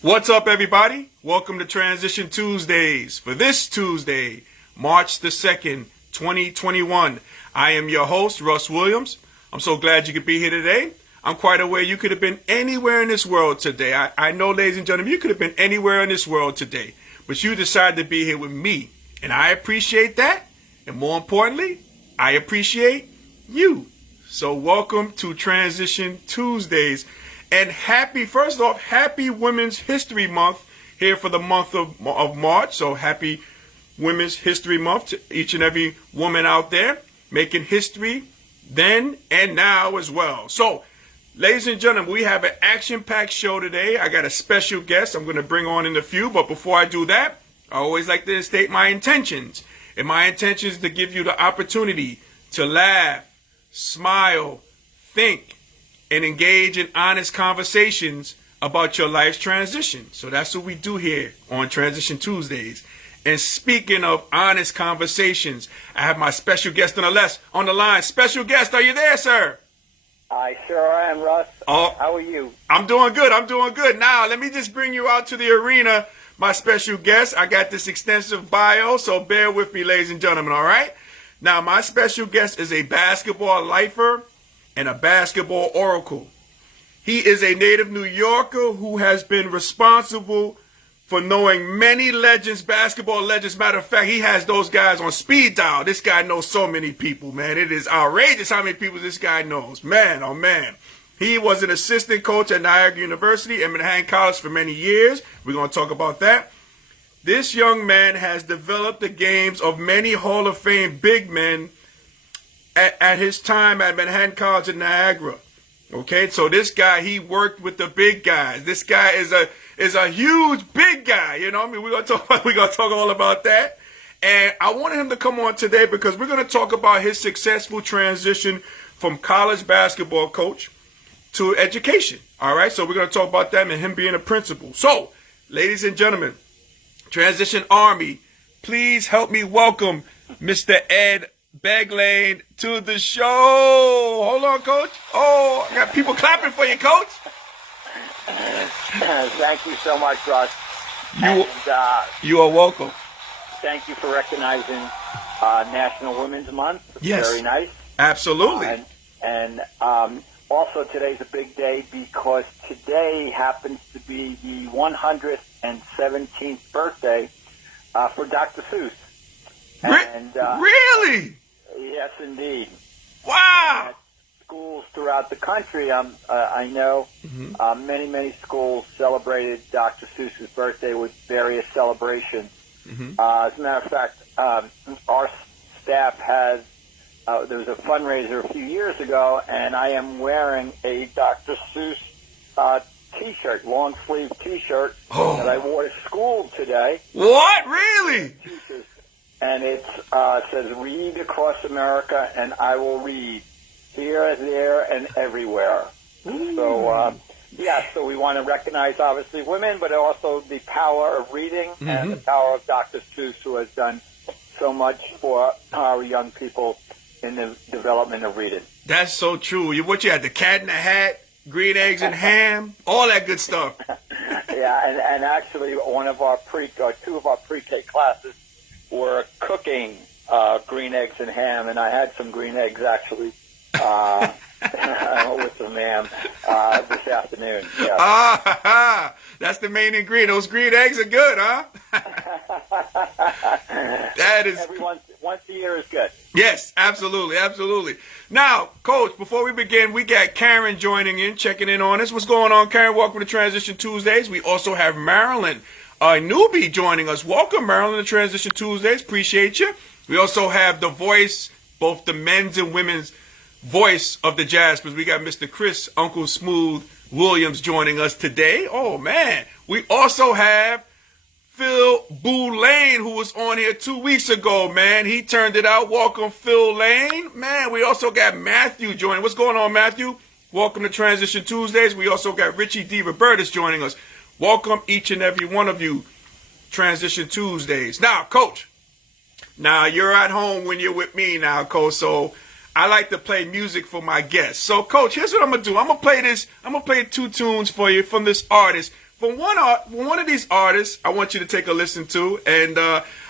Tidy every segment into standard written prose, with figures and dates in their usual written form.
What's up, everybody? Welcome to Transition Tuesdays. For this Tuesday, March the 2nd, 2021, I am your host, Russ Williams. I'm so glad you could be here today. I'm quite aware you could have been anywhere in this world today. I know, ladies and gentlemen, you could have been anywhere in this world today, but you decided to be here with me, and I appreciate that. And more importantly, I appreciate you. So welcome to Transition Tuesdays. And first off, happy Women's History Month here for the month of March. So happy Women's History Month to each and every woman out there making history then and now as well. So, ladies and gentlemen, we have an action-packed show today. I got a special guest I'm going to bring on in a few. But before I do that, I always like to state my intentions. And my intention is to give you the opportunity to laugh, smile, think, and engage in honest conversations about your life's transition. So that's what we do here on Transition Tuesdays. And speaking of honest conversations, I have my special guest on the line. Special guest, are you there, sir? I sure am, Russ. Oh, how are you? I'm doing good. Now, let me just bring you out to the arena, my special guest. I got this extensive bio, so bear with me, ladies and gentlemen, all right? Now, my special guest is a basketball lifer and a basketball oracle. He is a native New Yorker who has been responsible for knowing many legends, basketball legends. Matter of fact, he has those guys on speed dial. This guy knows so many people, man. It is outrageous how many people this guy knows. Man, oh man. He was an assistant coach at Niagara University and Manhattan College for many years. We're going to talk about that. This young man has developed the games of many Hall of Fame big men at his time at Manhattan College in Niagara. Okay, so this guy, he worked with the big guys. This guy is a huge big guy. You know what I mean? We're gonna talk all about that. And I wanted him to come on today because we're gonna talk about his successful transition from college basketball coach to education. All right, so we're gonna talk about that and him being a principal. So, ladies and gentlemen, Transition Army, please help me welcome Mr. Ed Beglane to the show. Hold on, Coach. Oh, I got people clapping for you, Coach. Thank you so much, Russ. You are welcome. Thank you for recognizing National Women's Month. Yes. Very nice. Absolutely. And also today's a big day because today happens to be the 117th birthday for Dr. Seuss. And, really? Yes, indeed. Wow. Schools throughout the country, I know many schools celebrated Dr. Seuss's birthday with various celebrations. As a matter of fact, our staff has, there was a fundraiser a few years ago, and I am wearing a Dr. Seuss T-shirt, long-sleeve T-shirt that I wore to school today. What? Really? And it says, "Read across America, and I will read here, there, and everywhere." So, so we want to recognize, obviously, women, but also the power of reading and the power of Dr. Seuss, who has done so much for our young people in the development of reading. That's so true. What you had, the Cat in the Hat, green eggs and ham, all that good stuff. Yeah, and actually, two of our pre-K classes were cooking green eggs and ham, and I had some green eggs actually with some ham this afternoon. Yeah. That's the main ingredient. Those green eggs are good, huh? That is once a year is good. Yes, absolutely. Now, Coach, before we begin, we got Karen checking in on us. What's going on, Karen? Welcome to Transition Tuesdays. We also have Marilyn, a newbie, joining us. Welcome, Marilyn, to Transition Tuesdays. Appreciate you. We also have the voice, both the men's and women's voice of the Jaspers. We got Mr. Chris Uncle Smooth Williams joining us today. Oh, man. We also have Phil Boo Lane, who was on here 2 weeks ago, man. He turned it out. Welcome, Phil Lane. Man, we also got Matthew joining. What's going on, Matthew? Welcome to Transition Tuesdays. We also got Richie D. Robertus joining us. Welcome, each and every one of you, Transition Tuesdays. Now, Coach, you're at home when you're with me now, Coach, so I like to play music for my guests. So, Coach, here's what I'm going to do. I'm going to play 2 tunes for you from this artist from one of these artists, I want you to take a listen to. And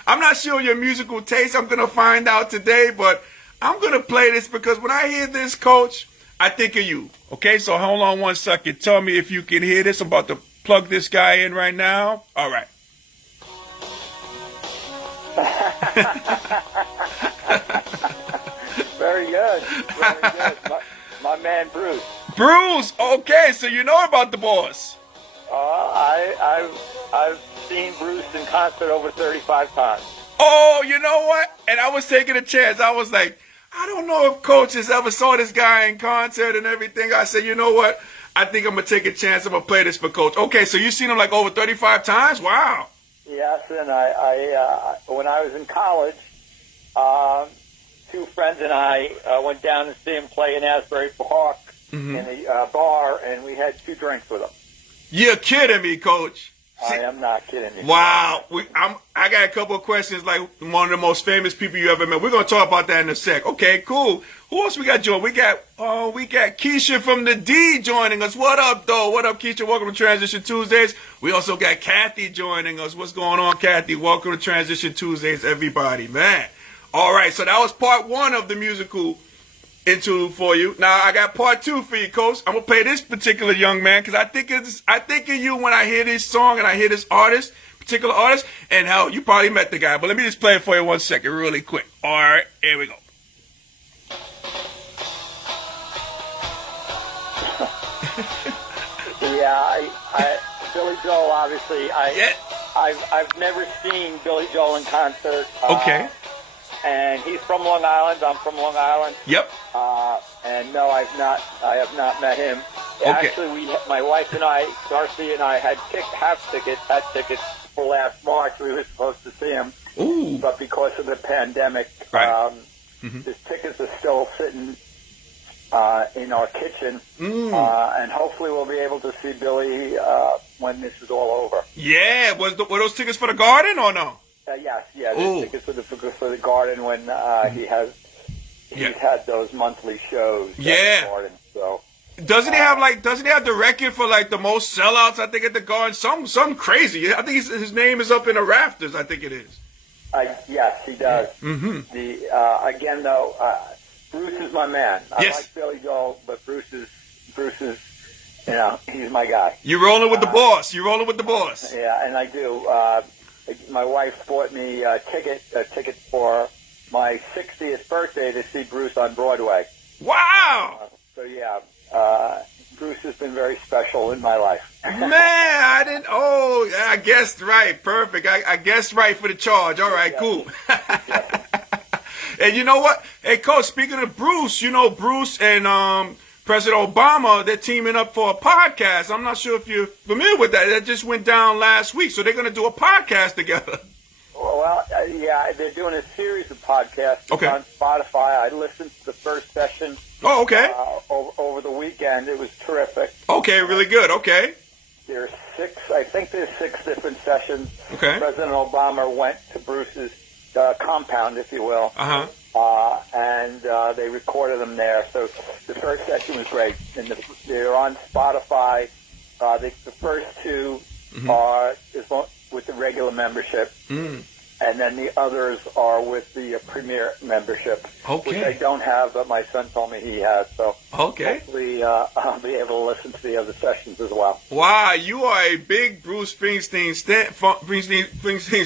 I'm not sure your musical taste. I'm going to find out today, but I'm going to play this because when I hear this, Coach, I think of you. Okay, so hold on one second. Tell me if you can hear this. I'm about to plug this guy in right now. All right. Very good. Very good. My man, Bruce. Bruce, okay, so you know about the boss. I've seen Bruce in concert over 35 times. Oh, you know what? And I was taking a chance. I was like, I don't know if Coach has ever saw this guy in concert and everything. I said, you know what? I think I'm going to take a chance. I'm going to play this for Coach. Okay, so you've seen him like over 35 times? Wow. Yes, and I when I was in college, two friends and I went down to see him play in Asbury Park in a bar, and we had 2 drinks with him. You're kidding me, Coach. I am not kidding you. Wow. I got a couple of questions like one of the most famous people you ever met. We're going to talk about that in a sec. Okay, cool. Who else we got joining? We got Keisha from the D joining us. What up, though? What up, Keisha? Welcome to Transition Tuesdays. We also got Kathy joining us. What's going on, Kathy? Welcome to Transition Tuesdays, everybody, man. All right, so that was part 1 of the musical interlude for you. Now I got part 2 for you, Coach. I'm gonna play this particular young man because I think of you when I hear this song and I hear this particular artist, and how you probably met the guy. But let me just play it for you 1 second, really quick. All right, here we go. Yeah, Billy Joel. Obviously, I've never seen Billy Joel in concert. Okay. And he's from Long Island. I'm from Long Island. Yep. And no, I have not met him. Okay. Actually, my wife and I, Darcy and I, had tickets for last March. We were supposed to see him. Ooh. But because of the pandemic, right. His tickets are still sitting in our kitchen. And hopefully we'll be able to see Billy when this is all over. Yeah. Were those tickets for the Garden or no? Yes, the tickets for the Garden when he's had those monthly shows. Yeah. At the Garden, so doesn't he have the record for like the most sellouts? I think at the Garden, some crazy. I think his name is up in the rafters. I think it is. Yes, he does. Mm-hmm. Again though, Bruce is my man. I like Billy Joel, but Bruce is he's my guy. You're rolling with the boss. You're rolling with the boss. Yeah, and I do. My wife bought me a ticket for my 60th birthday to see Bruce on Broadway. Wow! Bruce has been very special in my life. Man, I didn't. Oh, I guessed right. Perfect. I guessed right for the charge. All right, cool. And you know what? Hey, Coach, speaking of Bruce, Bruce and President Obama, they're teaming up for a podcast. I'm not sure if you're familiar with that. That just went down last week. So they're going to do a podcast together. Well, they're doing a series of podcasts on Spotify. I listened to the first session. Oh, okay. Over the weekend. It was terrific. Okay, really good. Okay. There's 6 different sessions. Okay. President Obama went to Bruce's compound, if you will. Uh-huh. And they recorded them there. So the first session was great. And they're on Spotify. The first 2 are with the regular membership. And then the others are with the premier membership, which I don't have, but my son told me he has. So hopefully I'll be able to listen to the other sessions as well. Wow, you are a big Bruce Springsteen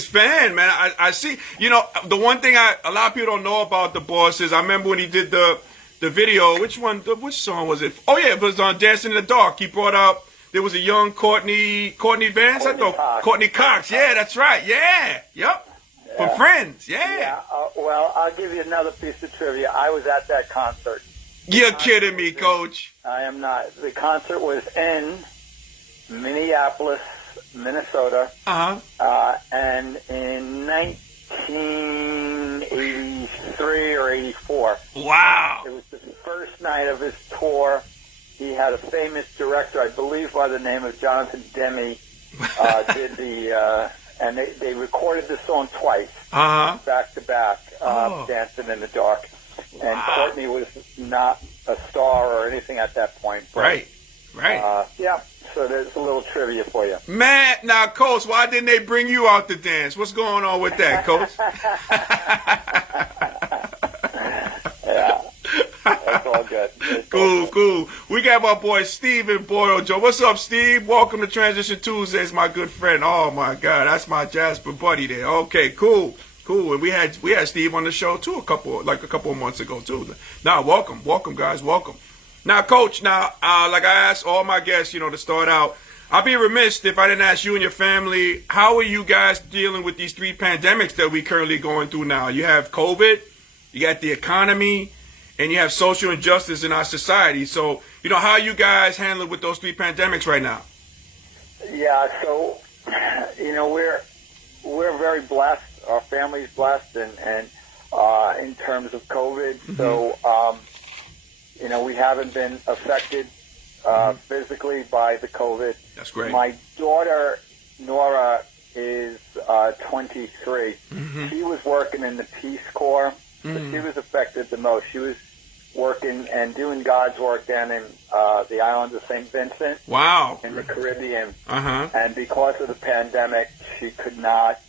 fan, man. I see. The one thing a lot of people don't know about the boss is I remember when he did the video. Which song was it? Oh, yeah, it was on Dancing in the Dark. He brought up, there was a young Courtney Vance? Courtney Cox. Yeah, that's right. Yeah. Yep. From Friends, yeah. Well, I'll give you another piece of trivia. I was at that concert. You're kidding me, Coach. I am not. The concert was in Minneapolis, Minnesota. And in 1983 or 84. Wow. It was the first night of his tour. He had a famous director, I believe by the name of Jonathan Demme, did the... and they recorded the song twice, back to back, Dancing in the Dark. And Courtney was not a star or anything at that point. But, right. Right. Yeah. So there's a little trivia for you. Man, now, Coach, why didn't they bring you out to dance? What's going on with that, Coach? Yeah. That's all good. Cool. We got my boy Steve in Boyle, Joe. What's up, Steve? Welcome to Transition Tuesdays, my good friend. Oh my God, that's my Jasper buddy there. Okay, cool. And we had Steve on the show too a couple of months ago too. Now, welcome guys, welcome. Now, Coach, like I asked all my guests, to start out, I'd be remiss if I didn't ask you and your family, how are you guys dealing with these 3 pandemics that we're currently going through now? You have COVID, you got the economy, and you have social injustice in our society. So, how are you guys handling with those 3 pandemics right now? Yeah, so, we're very blessed. Our family's blessed, and in terms of COVID, so, we haven't been affected physically by the COVID. That's great. My daughter, Nora, is 23. She was working in the Peace Corps, so she was affected the most. She was working and doing God's work down in the island of St. Vincent. Wow. In the Caribbean. Uh-huh. And because of the pandemic, she could not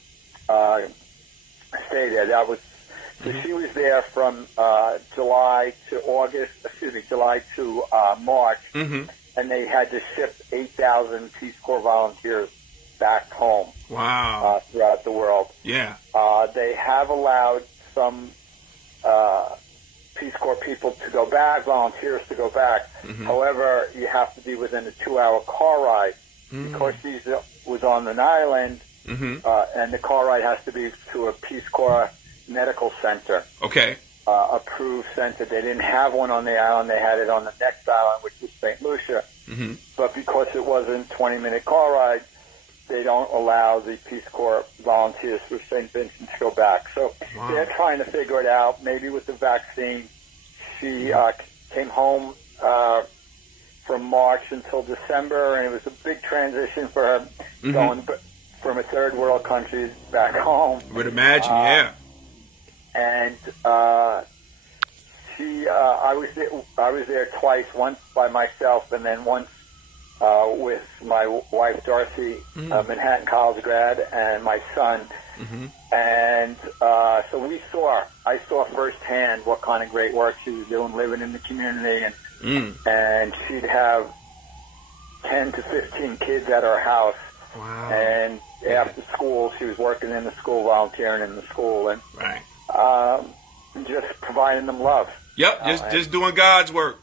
stay there. So she was there from July to March, and they had to ship 8,000 Peace Corps volunteers back home. Wow. Throughout the world. Yeah. They have allowed some Peace Corps people to go back, volunteers to go back. However, you have to be within a 2-hour car ride. Because she was on an island, and the car ride has to be to a Peace Corps medical center. Okay. Approved center. They didn't have one on the island. They had it on the next island, which was St. Lucia. But because it wasn't a 20-minute car ride, they don't allow the Peace Corps volunteers for St. Vincent to go back. So they're trying to figure it out. Maybe with the vaccine, she came home from March until December, and it was a big transition for her going from a third world country back home. Would imagine, yeah. And I was there twice, once by myself, and then once with my wife Dorothy, a Manhattan College grad, and my son. And so I saw firsthand what kind of great work she was doing, living in the community, and she'd have 10 to 15 kids at her house. Wow. And after school, she was working in the school, volunteering in the school, and just providing them love. Yep, just doing God's work.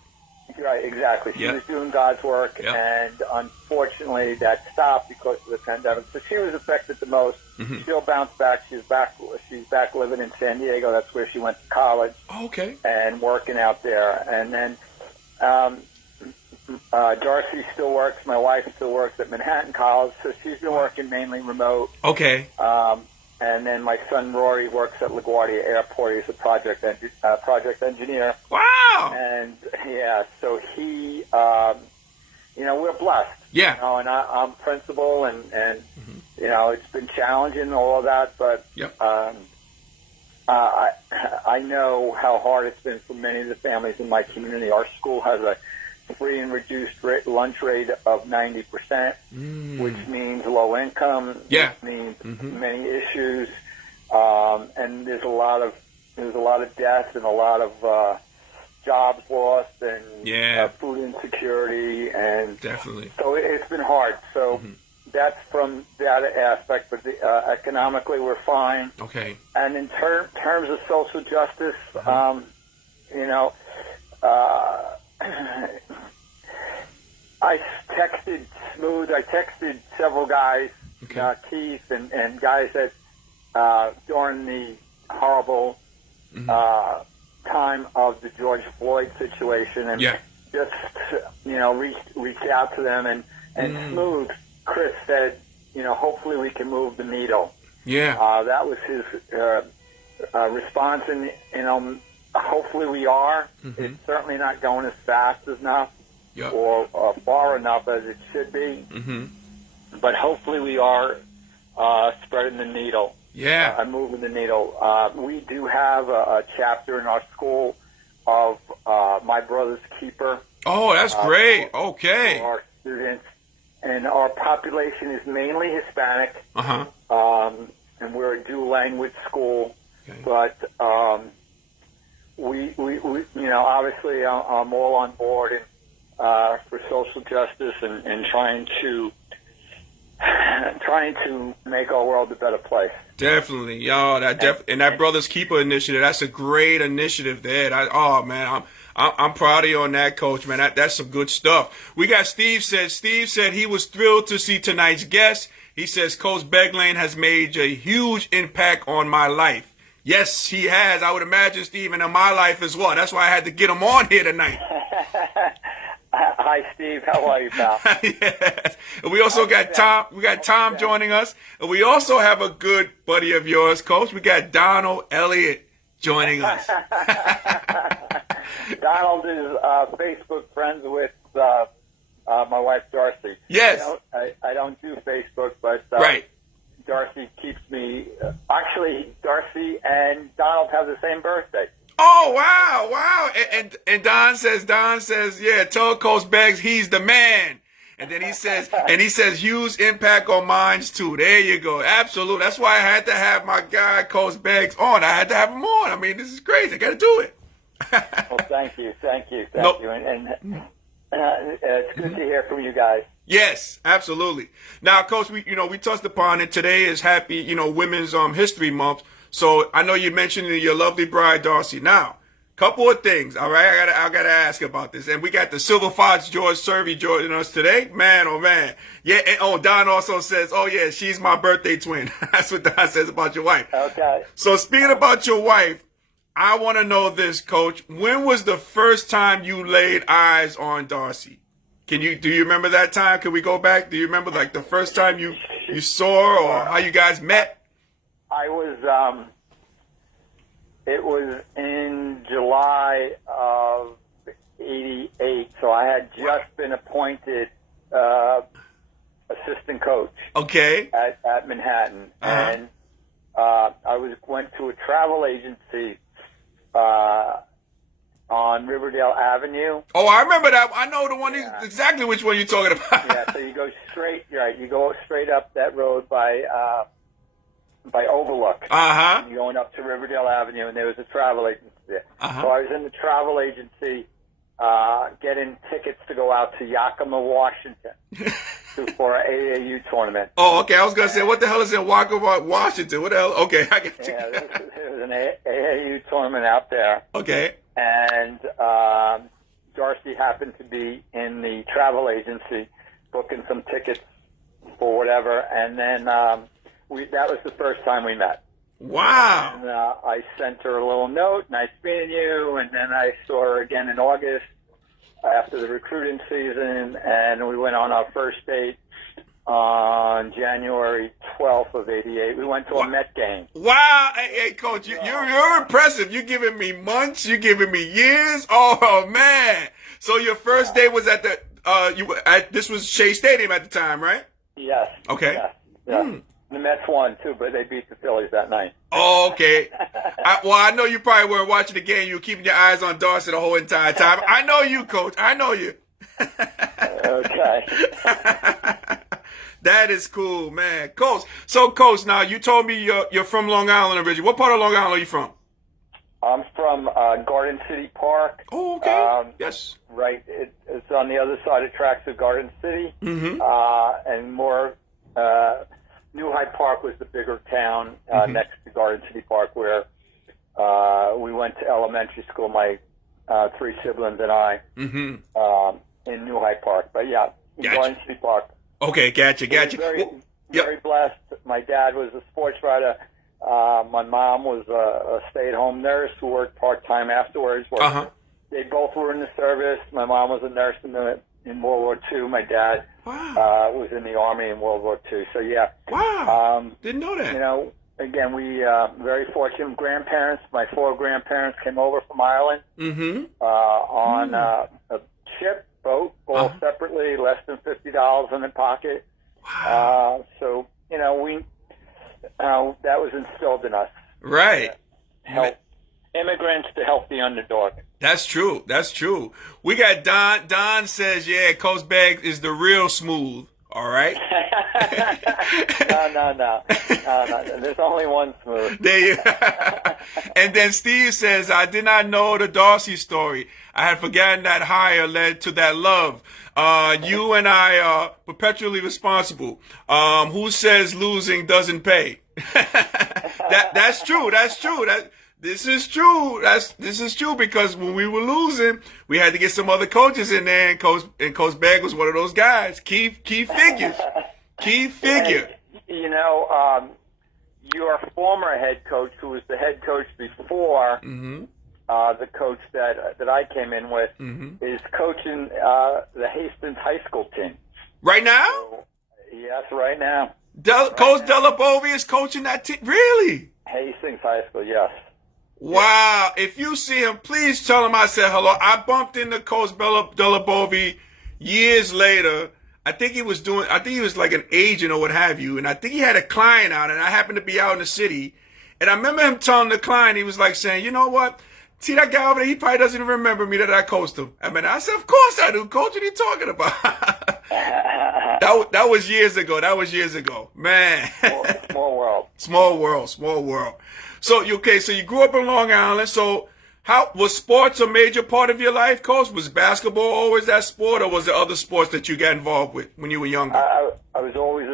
Right, exactly. She was doing God's work, and unfortunately that stopped because of the pandemic. So she was affected the most. She'll bounce back. She's back living in San Diego. That's where she went to college. Okay. And working out there. And then Darcy still works. My wife still works at Manhattan College, so she's been working mainly remote. Okay. And then my son Rory works at LaGuardia Airport. He's a project engineer. Wow. And so he, we're blessed. Yeah. And I'm principal, and it's been challenging, all of that, but I know how hard it's been for many of the families in my community. Our school has a free and reduced lunch rate of 90%, which means low income. Yeah. Which means many issues, and there's a lot of death and a lot of jobs lost and food insecurity, and definitely. So it's been hard. So that's from that aspect, but economically we're fine. Okay. And in terms of social justice, I texted Smooth. I texted several guys, Keith and guys that during the horrible time of the George Floyd situation, and just reached out to them, and Smooth Chris said, hopefully we can move the needle. Yeah. That was his response, and hopefully we are. It's certainly not going as fast enough or far enough as it should be, but hopefully we are spreading the needle. Yeah. Moving the needle. We do have a chapter in our school of my brother's keeper. Oh, that's great. Okay. For our students, and our population is mainly Hispanic. And we're a dual language school. Okay. But we obviously I'm all on board and for social justice and trying to make our world a better place. Definitely, y'all. That Brothers Keeper initiative. That's a great initiative there. I'm proud of you on that, Coach. Man, that's some good stuff. We got Steve said he was thrilled to see tonight's guest. He says Coach Beglane has made a huge impact on my life. Yes, he has. I would imagine, Steve, and in my life as well. That's why I had to get him on here tonight. Hi, Steve. How are you, pal? Yes. And we also got Tom. We got Tom joining us, and we also have a good buddy of yours, Coach. We got Donald Elliott joining us. Donald is Facebook friends with my wife Darcy. Yes. I don't do Facebook, but right. Darcy keeps me. Actually, Darcy and Donald have the same birthday. Oh wow! And Don says, yeah, tell Coach Beggs he's the man. And then he says, huge impact on minds too. There you go. Absolutely. That's why I had to have my guy Coach Beggs on. I had to have him on. I mean, this is crazy. I got to do it. Well, thank you. And it's good to hear from you guys. Yes, absolutely. Now, Coach, we touched upon it. Today is Happy, Women's History Month. So I know you mentioned your lovely bride, Darcy. Now, couple of things, all right? I gotta ask about this. And we got the Silver Fox George Survey joining us today. Man, oh man. Yeah, and Don also says, oh yeah, she's my birthday twin. That's what Don says about your wife. Okay. So speaking about your wife, I want to know this, Coach. When was the first time you laid eyes on Darcy? Do you remember that time? Can we go back? Do you remember like the first time you saw her or how you guys met? I was, it was in July of '88, so I had just been appointed assistant coach. Okay. At Manhattan, and I went to a travel agency on Riverdale Avenue. Oh, I remember that. I know the one, exactly which one you're talking about. Yeah, so you go straight, right? You go straight up that road by Overlook. Uh-huh. You're going up to Riverdale Avenue, and there was a travel agency there. Uh-huh. So I was in the travel agency getting tickets to go out to Yakima, Washington for an AAU tournament. Oh, okay. I was going to say, what the hell is in Yakima, Washington? What the hell? Okay, I get you. Yeah, there was an AAU tournament out there. Okay. And Darcy happened to be in the travel agency booking some tickets for whatever, and then that was the first time we met. Wow. And I sent her a little note, nice meeting you, and then I saw her again in August after the recruiting season, and we went on our first date on January 12th of '88. We went to a Met game. Wow. Hey, Coach, you're impressive. You're giving me months. You're giving me years. Oh, man. So your first day was at this was Shea Stadium at the time, right? Yes. Okay. Yes. The Mets won, too, but they beat the Phillies that night. Oh, okay. I know you probably weren't watching the game. You were keeping your eyes on Darcy the whole entire time. I know you, Coach. I know you. Okay. That is cool, man. Coach, now you told me you're from Long Island originally. What part of Long Island are you from? I'm from Garden City Park. Oh, okay. Yes. Right. It's on the other side of tracks of Garden City. Mm-hmm. And more... New Hyde Park was the bigger town next to Garden City Park, where we went to elementary school, my three siblings and I, in New Hyde Park. But yeah, Garden City Park. Okay, gotcha. Very blessed. My dad was a sports writer. My mom was a stay-at-home nurse who worked part-time afterwards. They both were in the service. My mom was a nurse in World War II. My dad was in the Army in World War II. So, yeah. Wow. Didn't know that. Again, we very fortunate. Grandparents, my four grandparents came over from Ireland on a boat, all separately, less than $50 in their pocket. Wow. So, we that was instilled in us. Right. Help immigrants to help the underdog. That's true. That's true. We got Don. Don says, yeah, Coach Begg is the real smooth. All right. No. There's only one smooth. There you. And then Steve says, I did not know the Darcy story. I had forgotten that hire led to that love. You and I are perpetually responsible. Who says losing doesn't pay? That's true. That's true. This is true. This is true because when we were losing, we had to get some other coaches in there, and Coach Begg was one of those guys. Key figures. Key figure. And, your former head coach, who was the head coach before the coach that I came in with, is coaching the Hastings High School team. Right now? So, yes, right now. Coach Delabovi is coaching that team? Really? Hastings High School, yes. Wow. If you see him, please tell him I said hello. I bumped into Coach Delabovi years later. I think he was like an agent or what have you. And I think he had a client out, and I happened to be out in the city. And I remember him telling the client, he was like saying, you know what? See that guy over there? He probably doesn't even remember me that I coached him. I said, of course I do, Coach. What are you talking about? That was years ago. Man. Small world. Small world. So you grew up in Long Island. So how was sports a major part of your life, Coach? Was basketball always that sport, or was there other sports that you got involved with when you were younger? I was always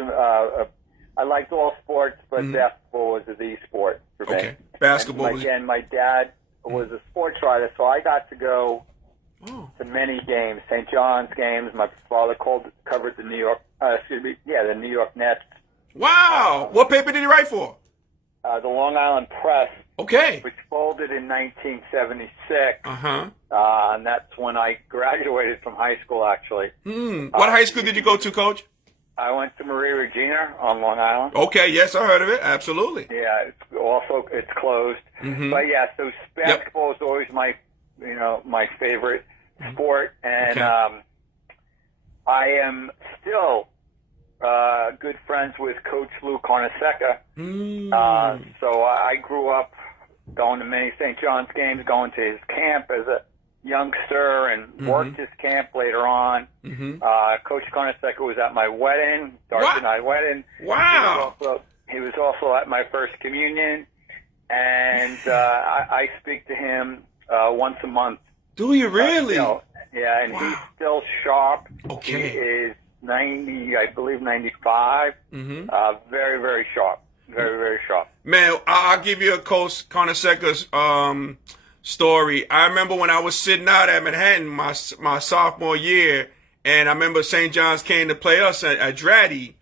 I liked all sports, but basketball was the sport for me. Okay, basketball. And my dad was a sports writer, so I got to go to many games, St. John's games. My father covered the New York Nets. Wow. What paper did he write for? The Long Island Press. Okay. Which folded in 1976. Uh-huh. And that's when I graduated from high school, actually. What high school did you go to, Coach? I went to Maria Regina on Long Island. Okay, yes, I heard of it. Absolutely. Yeah, it's closed. But yeah, so basketball is always my favorite sport, and I am still good friends with Coach Lou Carnesecca. So I grew up going to many St. John's games, going to his camp as a youngster, and worked his camp later on. Coach Carnesecca was at my wedding, Darcy and I wedding. Wow. He was also at my first communion, and I speak to him once a month. Do you really? Yeah, and he's still sharp. Okay. He is 90, I believe 95. Very, very sharp. Very, very sharp. Man, I'll give you a Coach Carnesecca's story. I remember when I was sitting out at Manhattan my sophomore year, and I remember St. John's came to play us at Draddy,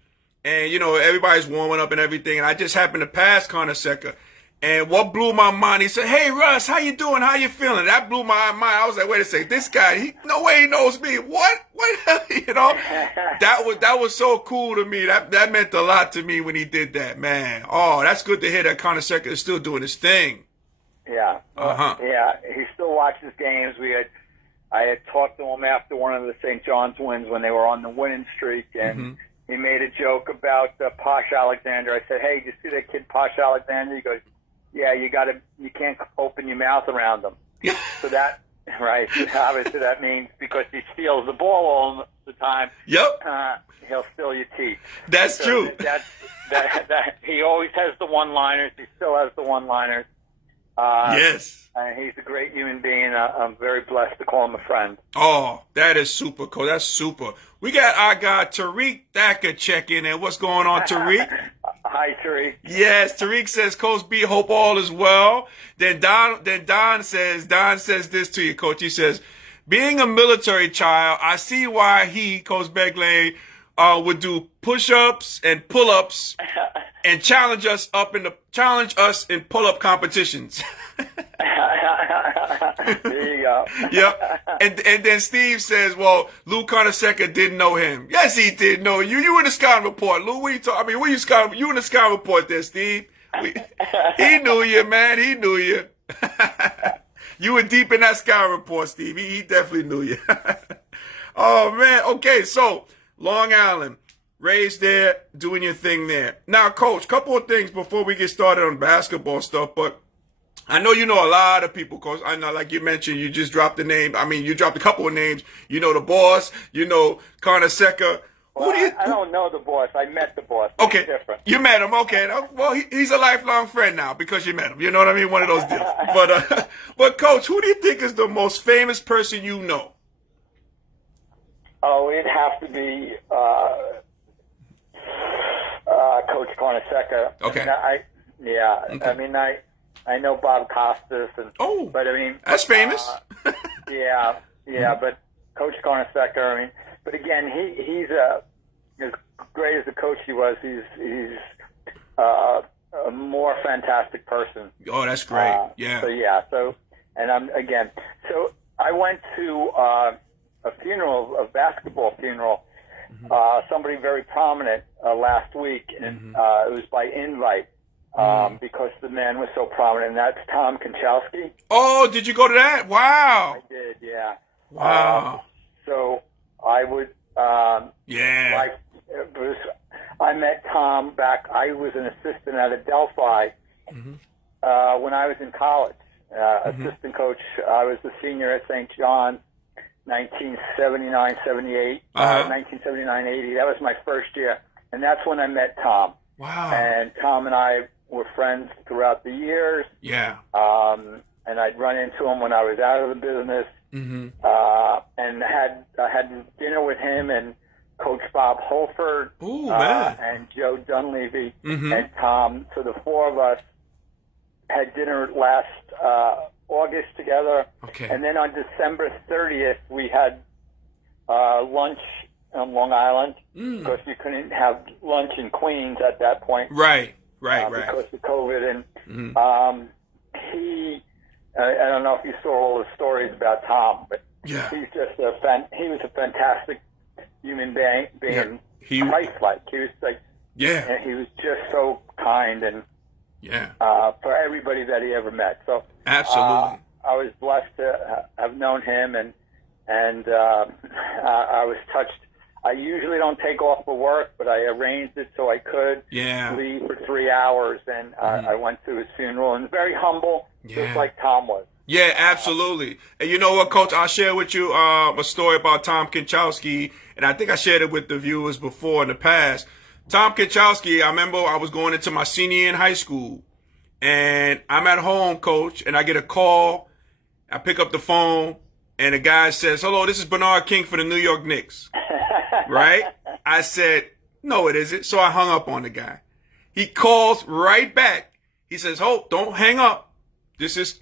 and everybody's warming up and everything, and I just happened to pass Carnesecca. And what blew my mind, he said, "Hey Russ, how you doing? How you feeling?" That blew my mind. I was like, wait a second, this guy, no way he knows me. What? That was so cool to me. That meant a lot to me when he did that, man. Oh, that's good to hear that Carnesecca is still doing his thing. Yeah. Yeah, he still watches games. I had talked to him after one of the St. John's wins when they were on the winning streak, and he made a joke about Posh Alexander. I said, "Hey, did you see that kid Posh Alexander?" He goes, "Yeah, you can't open your mouth around him." So that, right? Obviously, that means because he steals the ball all the time. Yep. He'll steal your teeth. That's true. That he always has the one-liners. He still has the one-liners. Yes. And he's a great human being. I'm very blessed to call him a friend. Oh, that is super cool. That's super. We got our guy Tariq Thacker checking in. What's going on, Tariq? Hi, Tariq. Yes, Tariq says, Coach B, hope all is well. Then Don says this to you, Coach. He says, being a military child, I see why Coach Beglane, would do push-ups and pull-ups and challenge us in pull-up competitions. There you go. Yep. And then Steve says, well, Lou Carnesecca didn't know him. Yes, he did know you. You in the scouting report, Lou. What are you talking? Where you scouting? You in the scouting report there, Steve. He knew you, man. He knew you. You were deep in that scouting report, Steve. He definitely knew you. Oh, man. Okay, so Long Island, raised there, doing your thing there. Now, Coach, couple of things before we get started on basketball stuff, but I know you know a lot of people, Coach. I know, like you mentioned, you just dropped the name. I mean, you dropped a couple of names. You know the boss. You know Carnesecca. Well, I don't know the boss. I met the boss. Okay, it's different. You met him. Okay, well, he's a lifelong friend now because you met him. You know what I mean? One of those deals. But Coach, who do you think is the most famous person you know? Oh, it'd have to be Coach Carnesecca. Okay. I mean, I know Bob Costas, but I mean, that's famous. But Coach Carnesecca, I mean, but again, he's as great as a coach he was. He's a more fantastic person. Oh, that's great. So I went to a basketball funeral, somebody very prominent last week, and it was by invite. Because the man was so prominent, and that's Tom Konchowski. Oh, did you go to that? Wow. I did, yeah. Wow. So I would, I met Tom back, I was an assistant at Adelphi when I was in college. Assistant coach, I was the senior at St. John's, 1979, 78, 1979, 80. That was my first year. And that's when I met Tom. Wow. And Tom and I were friends throughout the years. Yeah. And I'd run into him when I was out of the business. And I had dinner with him and Coach Bob Holford and Joe Dunleavy and Tom. So the four of us had dinner last August together. Okay. And then on December 30th, we had lunch on Long Island because you couldn't have lunch in Queens at that point. Right. Because of COVID. And I don't know if you saw all the stories about Tom, but he's just he was a fantastic human being, Christ-like. He was like, and he was just so kind and for everybody that he ever met. So absolutely, I was blessed to have known him, and I was touched. I usually don't take off for work, but I arranged it so I could leave for 3 hours, and I went to his funeral, and very humble, just like Tom was. Yeah, absolutely. And you know what, Coach? I'll share with you a story about Tom Konchowski, and I think I shared it with the viewers before in the past. Tom Konchowski, I remember I was going into my senior year in high school, and I'm at home, Coach, and I get a call. I pick up the phone, and the guy says, "Hello, this is Bernard King for the New York Knicks." Right? I said, "No, it isn't." So I hung up on the guy. He calls right back. He says, "Oh, don't hang up. This is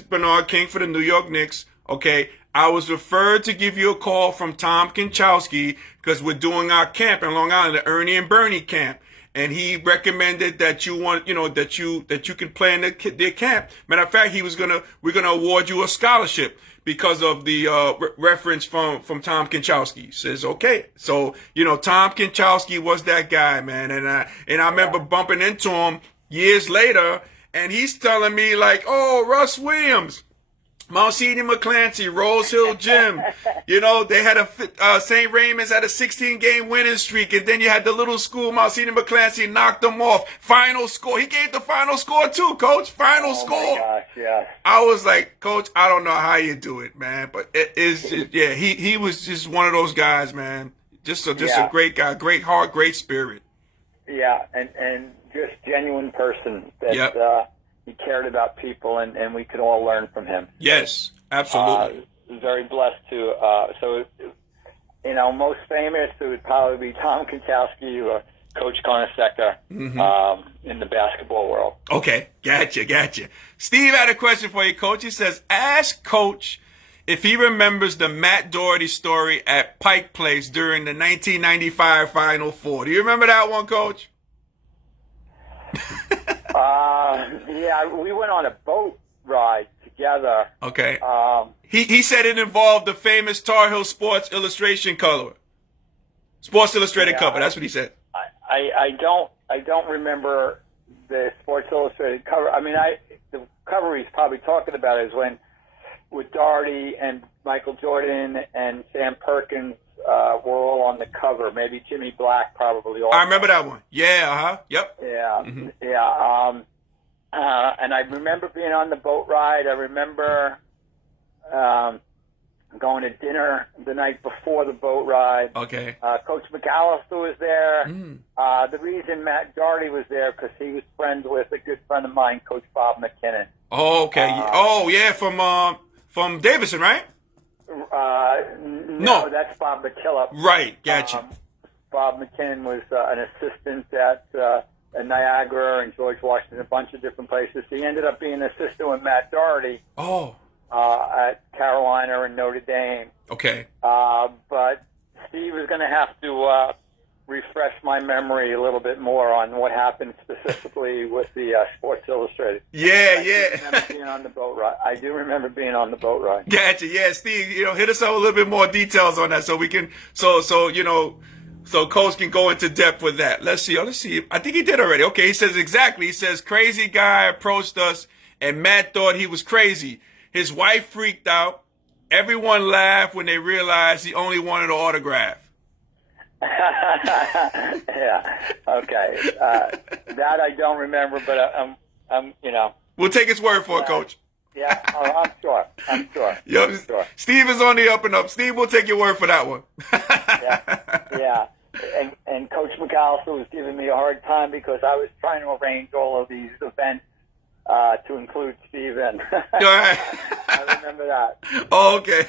Bernard King for the New York Knicks. Okay, I was referred to give you a call from Tom Konchowski because we're doing our camp in Long Island, the Ernie and Bernie camp, and he recommended that you want, that you can play in their camp. Matter of fact, we're gonna award you a scholarship because of the reference from Tom Konchowski." Says, okay. So, Tom Konchowski was that guy, man. And I remember bumping into him years later, and he's telling me like, "Oh, Russ Williams, Mount Cedar McClancy, Rose Hill Gym. They had St. Raymond's had a 16-game winning streak, and then you had the little school, Mount Cedar McClancy, knocked them off. Final score. He gave the final score too, Coach. Final score. Oh, my gosh, yeah. I was like, "Coach, I don't know how you do it, man." But he was just one of those guys, man. Just a great guy, great heart, great spirit. Yeah, and just genuine person that he cared about people, and we could all learn from him. Yes, absolutely. Very blessed to. Most famous, it would probably be Tom Konchowski or Coach Carnesecca in the basketball world. Okay, gotcha. Steve had a question for you, Coach. He says, ask Coach if he remembers the Matt Doherty story at Pike Place during the 1995 Final Four. Do you remember that one, Coach? We went on a boat ride together. Okay. He said it involved the famous Tar Heel Sports Illustration cover. Sports Illustrated cover. That's what he said. I don't remember the Sports Illustrated cover. I mean, the cover he's probably talking about is when with Doherty and Michael Jordan and Sam Perkins were all on the cover. Maybe Jimmy Black probably also. I remember that one. Yeah, Yep. Yeah, yeah. And I remember being on the boat ride. I remember going to dinner the night before the boat ride. Okay. Coach McAllister was there. The reason Matt Doherty was there because he was friends with a good friend of mine, Coach Bob McKinnon. Oh, okay. From Davidson, right? No, that's Bob McKillop. Right, gotcha. Bob McKinnon was an assistant at Niagara and George Washington, a bunch of different places. He ended up being an assistant with Matt Doherty. At Carolina and Notre Dame. Okay. But Steve is going to have to refresh my memory a little bit more on what happened specifically with the Sports Illustrated. Yeah. I remember being on the boat ride. I do remember being on the boat ride. Gotcha. Yeah, Steve, hit us up a little bit more details on that so we can, so Coach can go into depth with that. Let's see. I think he did already. Okay, he says exactly. He says, crazy guy approached us and Matt thought he was crazy. His wife freaked out. Everyone laughed when they realized he only wanted an autograph. Yeah. Okay. That I don't remember, but I'm. We'll take his word for it, Coach. Yeah. I'm sure. Yo, sure. Steve is on the up and up. Steve, we'll take your word for that one. Yeah. And Coach McAllister was giving me a hard time because I was trying to arrange all of these events to include Steve in. I remember that. Oh, okay.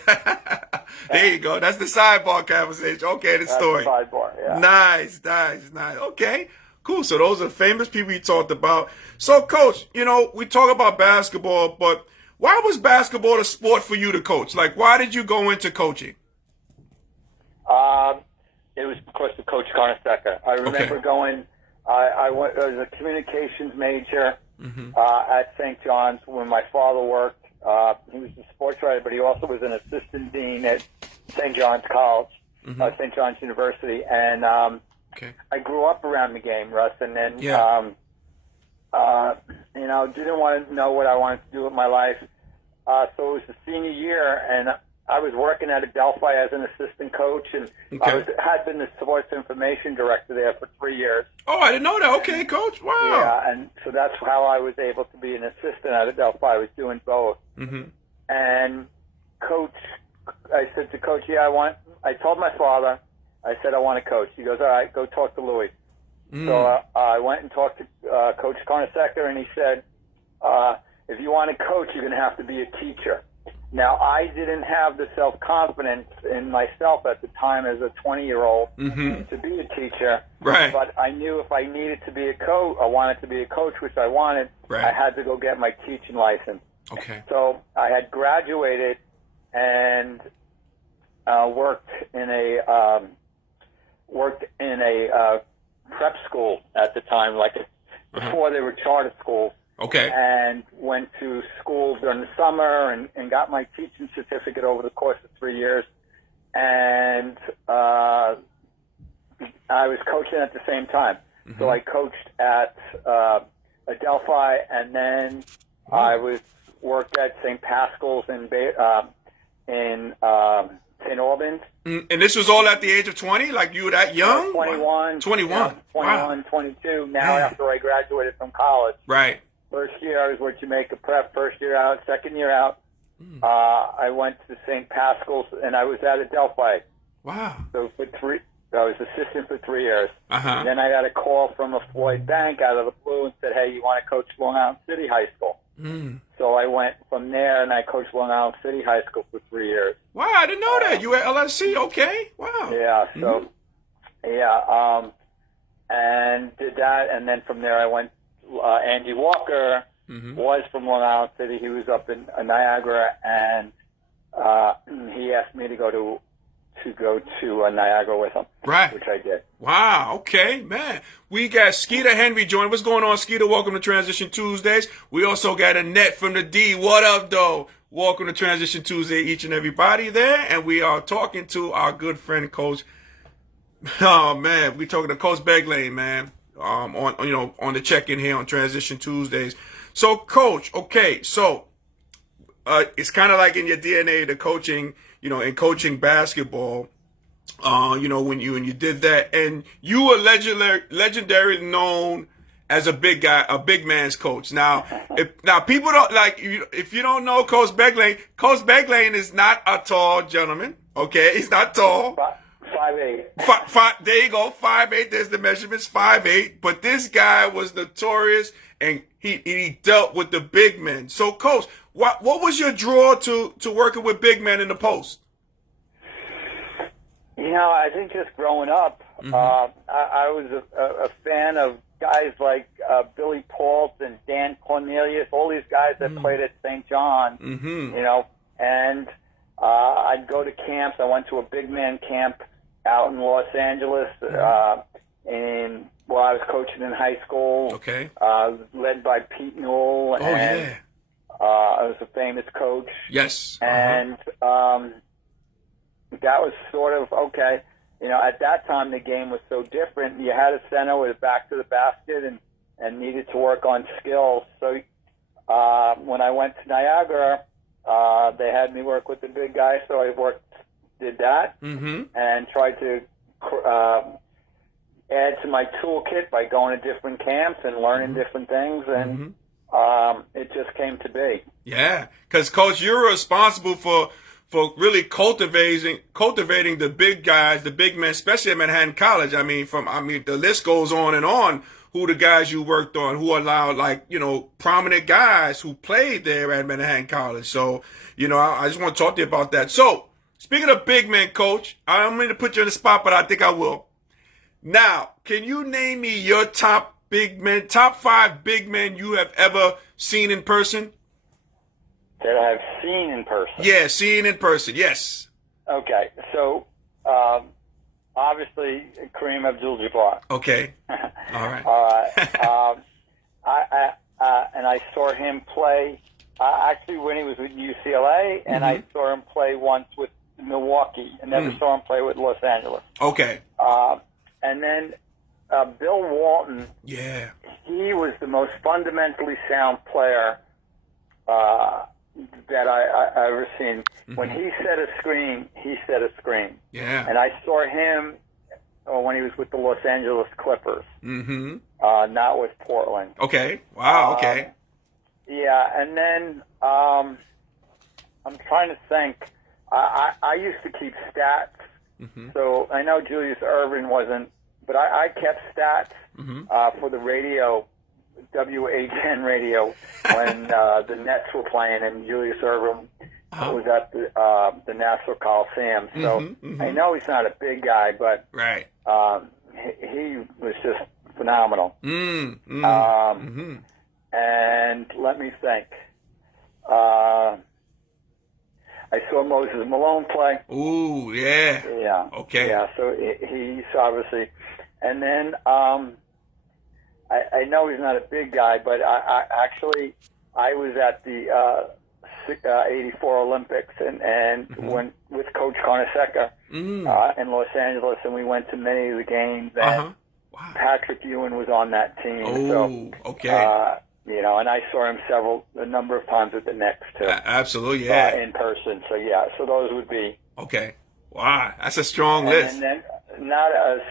There you go. That's the sidebar conversation. Okay, the story. That's the sidebar, yeah. Nice. Okay, cool. So those are famous people you talked about. So, Coach, we talk about basketball, but why was basketball a sport for you to coach? Like, why did you go into coaching? It was because of Coach Carnesecca. I remember going, I was a communications major at St. John's when my father worked. He was a sports writer, but he also was an assistant dean at St. John's College, St. John's University. And I grew up around the game, Russ, and then, didn't want to know what I wanted to do with my life. So it was the senior year, and I was working at Adelphi as an assistant coach, and had been the sports information director there for 3 years. Oh, I didn't know that. Okay, Coach. Wow. Yeah, and so that's how I was able to be an assistant at Adelphi. I was doing both. And Coach, I said to Coach, I told my father, I said, I want to coach. He goes, all right, go talk to Louis. So I went and talked to Coach Carnesecca, and he said, if you want to coach, you're going to have to be a teacher. Now, I didn't have the self-confidence in myself at the time as a 20-year-old to be a teacher. Right. But I knew if I needed to be a coach, I wanted to be a coach, which I wanted, I had to go get my teaching license. Okay. So I had graduated and worked in a prep school at the time, before they were charter schools. Okay. And went to school during the summer and got my teaching certificate over the course of 3 years. And I was coaching at the same time. So I coached at Adelphi, and then I worked at St. Pascal's in St. Albans. And this was all at the age of 20? Like you were that young? 21. 21. Yeah, 21, 22. Now after I graduated from college. Right. First year I was with Jamaica Prep. First year out. Second year out, I went to St. Pascal's, and I was at Adelphi. Wow. So I was assistant for 3 years. And then I got a call from a Floyd Bank out of the blue and said, hey, you want to coach Long Island City High School? So I went from there, and I coached Long Island City High School for 3 years. Wow, I didn't know that. You were at LSC? Okay. Wow. Yeah, so, and did that, and then from there I went, Andy Walker was from Long Island City. He was up in Niagara, and he asked me to go to Niagara with him, right? Which I did. Wow. Okay, man. We got Skeeter Henry joining. What's going on, Skeeter? Welcome to Transition Tuesdays. We also got Annette from the D. What up, though? Welcome to Transition Tuesday, each and everybody there, and we are talking to our good friend, Coach. Oh man, we talking to Coach Beglane, man. On the check-in here on Transition Tuesdays. So, Coach, okay, so it's kind of like in your DNA, the coaching, in coaching basketball. When you did that, and you were legendary known as a big guy, a big man's coach. Now, if people don't like you, if you don't know Coach Beglane is not a tall gentleman. Okay, he's not tall. 5'8". There you go, 5'8". There's the measurements, 5'8". But this guy was notorious, and he dealt with the big men. So, Coach, what was your draw to working with big men in the post? You know, I think just growing up, I was a fan of guys like Billy Pault and Dan Cornelius, all these guys that played at St. John, you know, and I'd go to camps. I went to a big man camp out in Los Angeles, and while I was coaching in high school, led by Pete Newell, and I was a famous coach. Yes. And that was sort of, okay, you know, at that time the game was so different. You had a center with a back to the basket and needed to work on skills. So when I went to Niagara, they had me work with the big guy, so I did that, and tried to add to my toolkit by going to different camps and learning different things, and it just came to be. Yeah, because Coach, you're responsible for really cultivating the big guys, the big men, especially at Manhattan College. I mean, the list goes on, who the guys you worked on, who allowed, like, you know, prominent guys who played there at Manhattan College. So, you know, I just want to talk to you about that. So, speaking of big men, Coach, I don't mean to put you on the spot, but I think I will. Now, can you name me your top 5 big men you have ever seen in person? That I've seen in person? Yeah, seen in person, yes. Okay, so obviously Kareem Abdul-Jabbar. Okay, all right. All right. And I saw him play actually when he was with UCLA, and I saw him play once with Milwaukee. I never saw him play with Los Angeles. Okay. And then Bill Walton. Yeah. He was the most fundamentally sound player that I ever seen. When he set a screen, he set a screen. Yeah. And I saw him when he was with the Los Angeles Clippers. Not with Portland. Okay. Wow. Okay. Yeah, and then I'm trying to think. I used to keep stats, so I know Julius Erving wasn't, but I kept stats for the radio. WHN radio when the Nets were playing and Julius Erving was at the Nassau Coliseum. So I know he's not a big guy, but he was just phenomenal. And let me think. I saw Moses Malone play. Ooh, yeah. Yeah. Okay. Yeah, so he's obviously. And then I know he's not a big guy, but I was at the 84 Olympics and when with Coach Carnesecca in Los Angeles, and we went to many of the games. And Patrick Ewing was on that team. Oh, okay. You know, and I saw him a number of times at the Knicks too. Absolutely, yeah. In person. So yeah, so those would be. Okay. Wow, that's a strong list. And then not a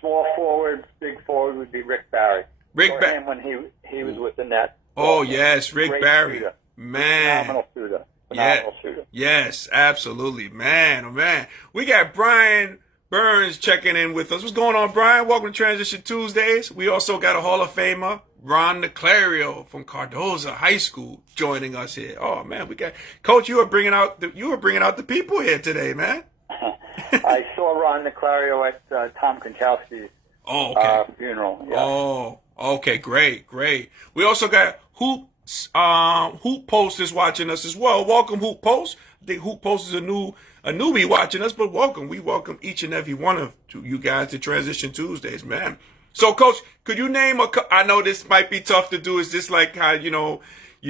small forward, big forward would be Rick Barry. Rick Barry when he was with the Nets. Oh yes, Rick Barry. Shooter. Man. Phenomenal shooter. Yes, absolutely. Man, oh man. We got Brian Burns checking in with us. What's going on, Brian? Welcome to Transition Tuesdays. We also got a Hall of Famer, Ron Niclario from Cardozo High School, joining us here. Oh man, we got Coach. You were bringing out the people here today, man. I saw Ron Niclario at Tom Konchowski's funeral. Yeah. Oh, okay, great. We also got Hoop Post is watching us as well. Welcome, Hoop Post. I think Hoop Post is a newbie watching us, but welcome. We welcome each and every one of you guys to Transition Tuesdays, man. So, Coach, could you name I know this might be tough to do. It's just like how, you're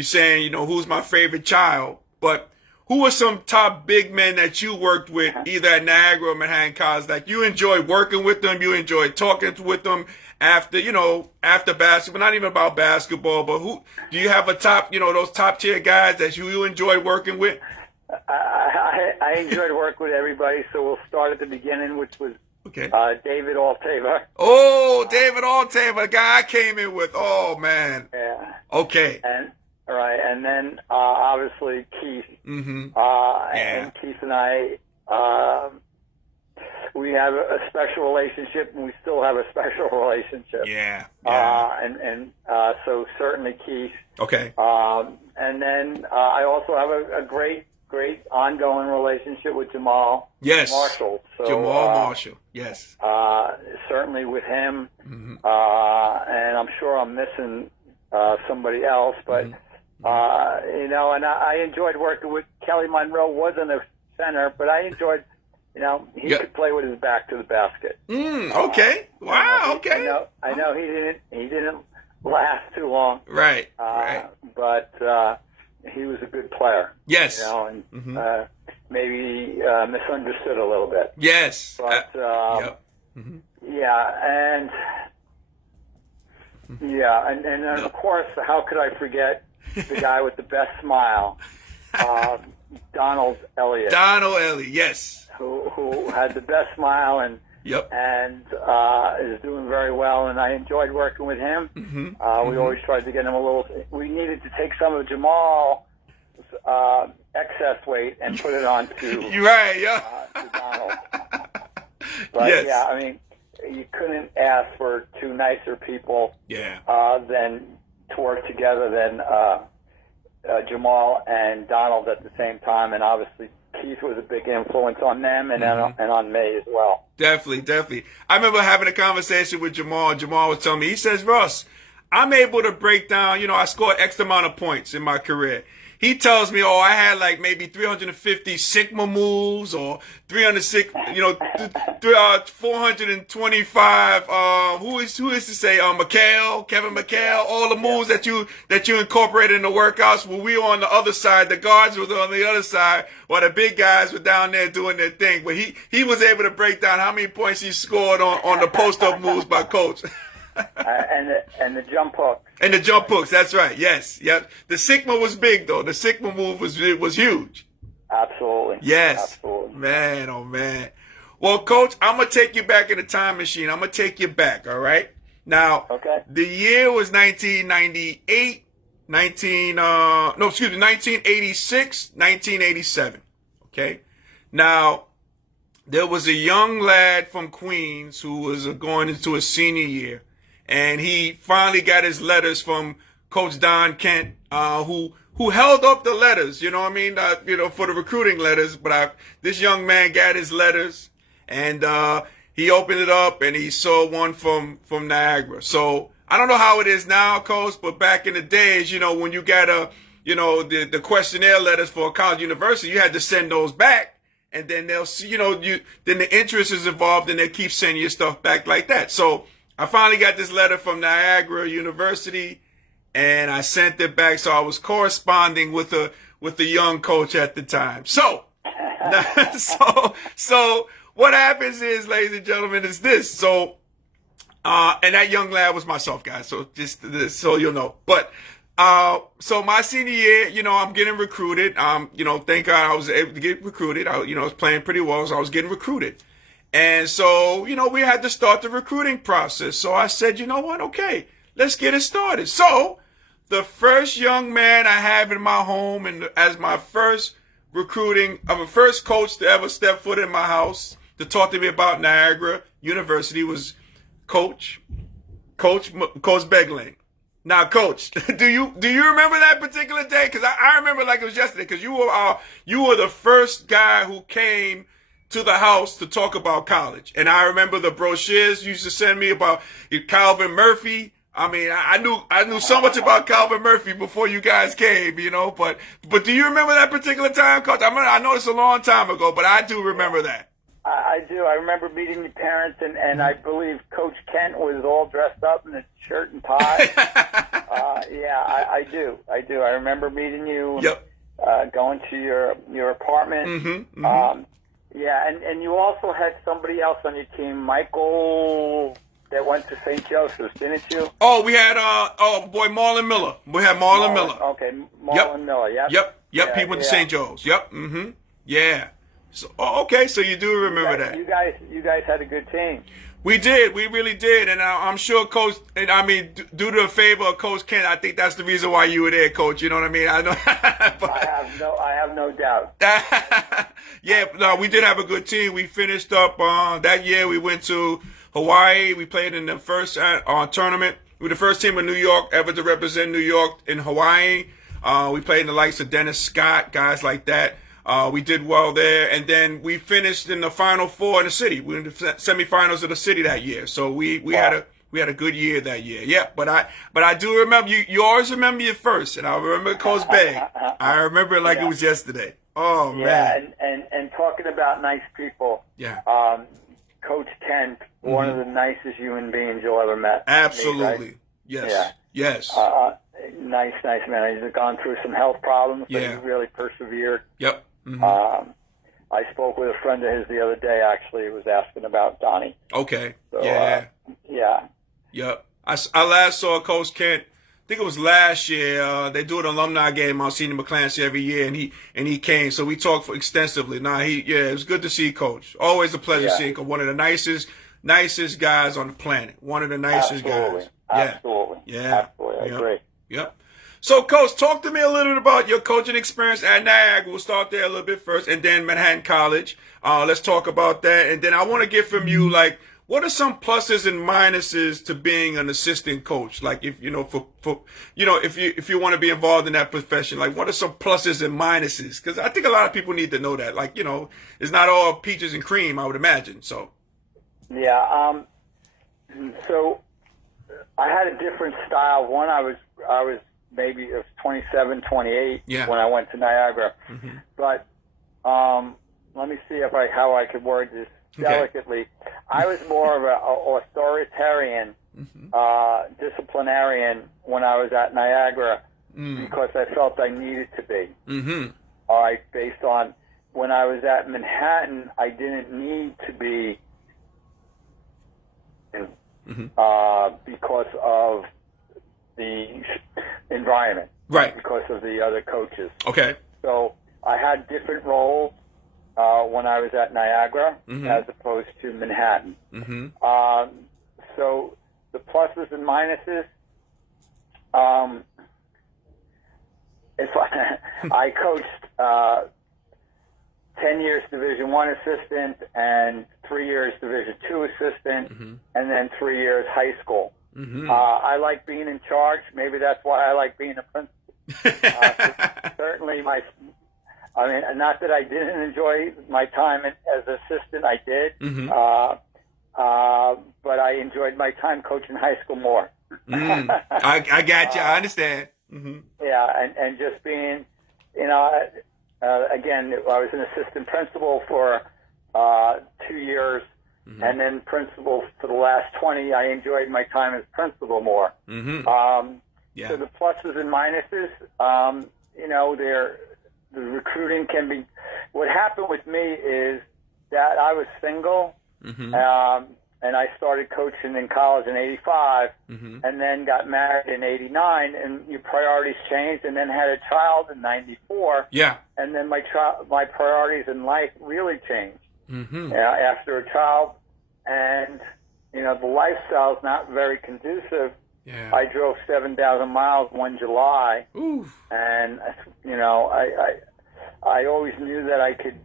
saying, who's my favorite child, but who are some top big men that you worked with, either at Niagara or Manhattan College, that you enjoyed working with them, you enjoyed talking with them after basketball, not even about basketball, but who, do you have a top, those top tier guys that you enjoyed working with? I enjoyed working with everybody, so we'll start at the beginning, which was Okay. David Altava. Oh, David Altava, the guy I came in with. Oh, man. Yeah. Okay. And then obviously Keith. Mm-hmm. And Keith and I, we have a special relationship, and we still have a special relationship. Yeah. So certainly Keith. Okay. And then I also have a great ongoing relationship with Jamal. Yes. Marshall. So, Jamal Marshall. Yes. Certainly with him. Mm-hmm. And I'm sure I'm missing somebody else, but and I enjoyed working with Kelly Monroe. Wasn't a center, but I enjoyed. He could play with his back to the basket. Okay. Wow. Okay. I know he didn't last too long. Right. Right. But he was a good player. Yes. And maybe misunderstood a little bit. Yes. But and of course, how could I forget the guy with the best smile, Donald Elliott. Donald Elliott, yes. Who had the best smile and is doing very well, and I enjoyed working with him. We always tried to get him we needed to take some of Jamal's excess weight and put it on to Donald. But yes. I mean, you couldn't ask for two nicer people than to work together than Jamal and Donald at the same time, and obviously Keith was a big influence on them and on me as well. Definitely. I remember having a conversation with Jamal. Jamal was telling me, he says, Russ, I'm able to break down, I scored X amount of points in my career. He tells me, I had like maybe 350 Sigma moves or 425, who is to say, Kevin McHale, all the moves that you incorporated in the workouts. When we were on the other side, the guards were on the other side, while the big guys were down there doing their thing. But he was able to break down how many points he scored on the post-up moves by Coach. and the jump hook. And the jump hooks, that's right. Yes. Yep. The Sigma was big though. The Sigma move was huge. Absolutely. Yes. Absolutely. Man, oh man. Well, Coach, I'm gonna take you back in the time machine. I'm gonna take you back, all right? Now, the year was 1986, 1987. Okay? Now, there was a young lad from Queens who was going into his senior year. And he finally got his letters from Coach Don Kent, who held up the letters, for the recruiting letters. But this young man got his letters, and he opened it up, and he saw one from Niagara. So I don't know how it is now, Coach, but back in the days, when you got the questionnaire letters for a college university, you had to send those back, and then they'll see, then the interest is involved, and they keep sending your stuff back like that. So I finally got this letter from Niagara University, and I sent it back. So I was corresponding with a young coach at the time. So what happens is, ladies and gentlemen, is this. So, and that young lad was myself, guys. So just this, so you'll know. But so my senior year, I'm getting recruited. Thank God I was able to get recruited. I was playing pretty well, so I was getting recruited. And so, we had to start the recruiting process. So I said, you know what? Okay, let's get it started. So the first young man I have in my home and as my first first coach to ever step foot in my house to talk to me about Niagara University was Coach Beglane. Now, Coach, do you remember that particular day? Because I remember like it was yesterday. Because you were the first guy who came to the house to talk about college. And I remember the brochures you used to send me about Calvin Murphy. I mean, I knew so much about Calvin Murphy before you guys came, but do you remember that particular time, Coach? I know it's a long time ago, but I do remember that. I do. I remember meeting the parents, and I believe Coach Kent was all dressed up in a shirt and tie. I do. I remember meeting you, going to your apartment. And you also had somebody else on your team, Michael, that went to St. Joseph's, didn't you? Oh, we had Marlon Miller. We had Marlon Miller. Okay, Marlon Miller. Yep. He went to St. Joe's. Yep. Yeah. So, okay, so you do remember that. You guys had a good team. We did. We really did. And I'm sure Coach, and I mean, due to the favor of Coach Kent, I think that's the reason why you were there, Coach. You know what I mean? I know. I have no doubt. Yeah, no, we did have a good team. We finished up that year. We went to Hawaii. We played in the first tournament. We were the first team in New York ever to represent New York in Hawaii. We played in the likes of Dennis Scott, guys like that. We did well there, and then we finished in the Final Four in the city. We were in the semifinals of the city that year. So we had a good year that year. Yeah, but I do remember you always remember your first, and I remember Coach Beg. I remember it like it was yesterday. Oh man. And talking about nice people. Yeah. Coach Kent, one of the nicest human beings you'll ever met. Absolutely. Right? Yes. Yeah. Yes. Nice man. He's gone through some health problems, but he really persevered. Yep. Mm-hmm. I spoke with a friend of his the other day, actually. He was asking about Donnie. Okay. So, yeah. Yeah. Yep. I last saw Coach Kent, I think it was last year. They do an alumni game on Senior McClancy every year, and he came. So we talked extensively. It was good to see Coach. Always a pleasure seeing him. One of the nicest guys on the planet. One of the nicest guys. Absolutely. Yeah. Absolutely. I agree. Yep. So, Coach, talk to me a little bit about your coaching experience at Niagara. We'll start there a little bit first, and then Manhattan College. Let's talk about that, and then I want to get from you, like, what are some pluses and minuses to being an assistant coach? Like, if you know, if you want to be involved in that profession, like, what are some pluses and minuses? Because I think a lot of people need to know that. Like, it's not all peaches and cream, I would imagine. So. Yeah. So I had a different style. One, I was maybe it was 27, 28 when I went to Niagara. Mm-hmm. But let me see how I could word this delicately. I was more of an authoritarian, disciplinarian when I was at Niagara because I felt I needed to be. Mm-hmm. All right, based on when I was at Manhattan, I didn't need to be because of the environment, right? Because of the other coaches. Okay. So I had different roles when I was at Niagara as opposed to Manhattan. Mm-hmm. So the pluses and minuses. If I coached 10 years Division I assistant and 3 years Division II assistant, and then 3 years high school. Mm-hmm. I like being in charge. Maybe that's why I like being a principal. Certainly, not that I didn't enjoy my time as assistant, I did. Mm-hmm. But I enjoyed my time coaching high school more. I got you. I understand. Mm-hmm. Yeah, and just being, again, I was an assistant principal for 2 years. Mm-hmm. And then principal for the last 20, I enjoyed my time as principal more. Mm-hmm. So the pluses and minuses, the recruiting can be. What happened with me is that I was single, and I started coaching in college in '85, and then got married in '89, and your priorities changed, and then had a child in '94. Yeah, and then my priorities in life really changed. After a child, and the lifestyle's not very conducive. Yeah. I drove 7,000 miles one July. Oof. And I always knew that I could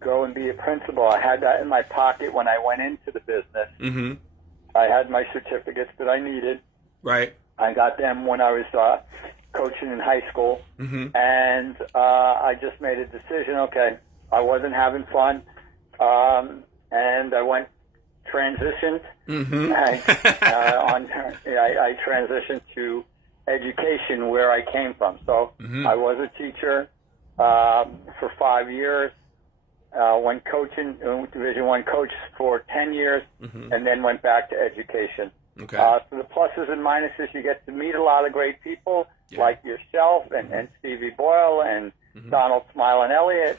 go and be a principal. I had that in my pocket when I went into the business. Mm-hmm. I had my certificates that I needed. Right. I got them when I was coaching in high school, and I just made a decision. Okay, I wasn't having fun. And I transitioned. I transitioned to education where I came from. So I was a teacher for 5 years. Went coaching, Division I coach for 10 years, and then went back to education. Okay. So the pluses and minuses, you get to meet a lot of great people like yourself and Stevie Boyle and Donald Smilin Elliott,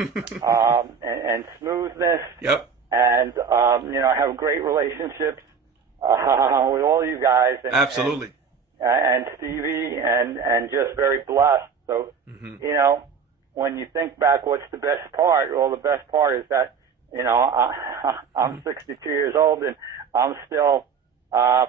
and smoothness. Yep. And, I have great relationships with all you guys. And, absolutely. And Stevie, and just very blessed. So, when you think back, what's the best part? Well, the best part is that, I'm 62 years old and I'm still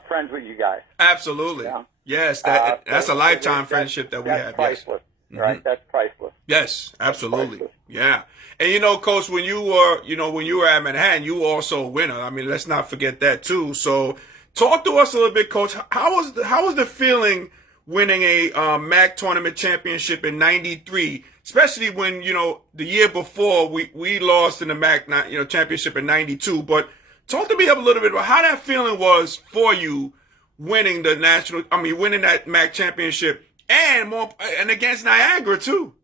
friends with you guys. Absolutely. Yeah. Yes, that's a lifetime friendship that we have. Priceless. Yes. Right? That's priceless. Yes, absolutely. Priceless. Yeah. And Coach, when you were at Manhattan, you were also a winner. I mean, let's not forget that too. So talk to us a little bit, Coach. How was the feeling winning a MAC tournament championship in '93, especially when, the year before we lost in the MAC championship in '92. But talk to me a little bit about how that feeling was for you winning winning that MAC championship and against Niagara too.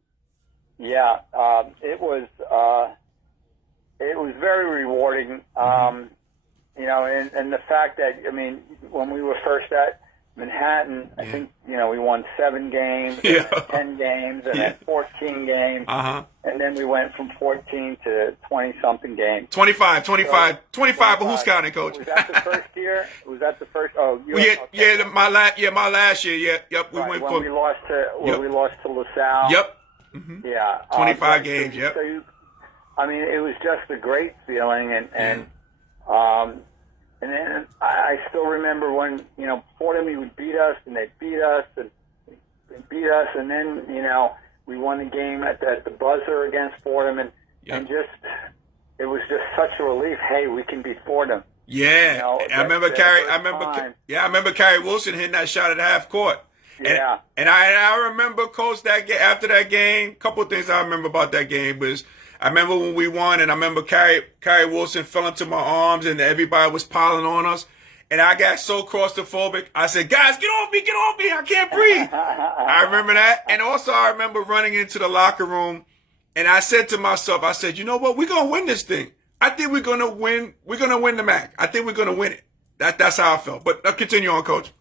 Yeah, it was very rewarding. And the fact that, when we were first at Manhattan, I think, we won 7 games, and 10 games, and then 14 games. And then we went from 14 to 20-something games. 25, but who's counting, Coach? Was that the first year? Was that the first? Oh, my last year. Yep. We went when we lost to LaSalle. Yep. Yeah. 25 games. Yep. So it was just a great feeling, and then I still remember when, Fordham would beat us, and they beat us, and then, we won the game at the buzzer against Fordham, and just, it was just such a relief. Hey, we can beat Fordham. Yeah, I remember Carrie Wilson hitting that shot at half court. Yeah. And I remember, Coach, after that game, a couple of things I remember about that game was, I remember when we won, and I remember Carrie Wilson fell into my arms, and everybody was piling on us. And I got so claustrophobic, I said, guys, get off me, I can't breathe. I remember that. And also I remember running into the locker room, and I said to myself, you know what, we're going to win this thing. I think we're going to win the MAC. I think we're going to win it. That's how I felt. But continue on, Coach.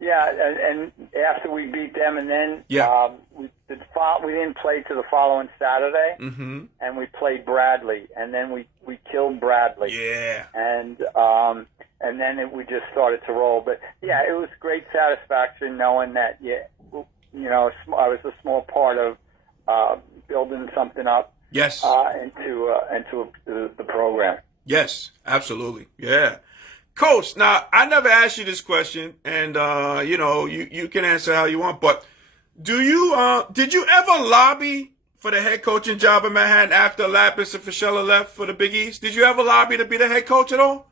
Yeah, and after we beat them, and then we didn't play to the following Saturday, and we played Bradley, and then we killed Bradley. Yeah. And then we just started to roll. But yeah, it was great satisfaction knowing that I was a small part of building something up. Yes. Into the program. Yes, absolutely. Yeah. Coach, now I never asked you this question, and you can answer how you want, but did you ever lobby for the head coaching job in Manhattan after Lapis and Fischella left for the Big East? Did you ever lobby to be the head coach at all?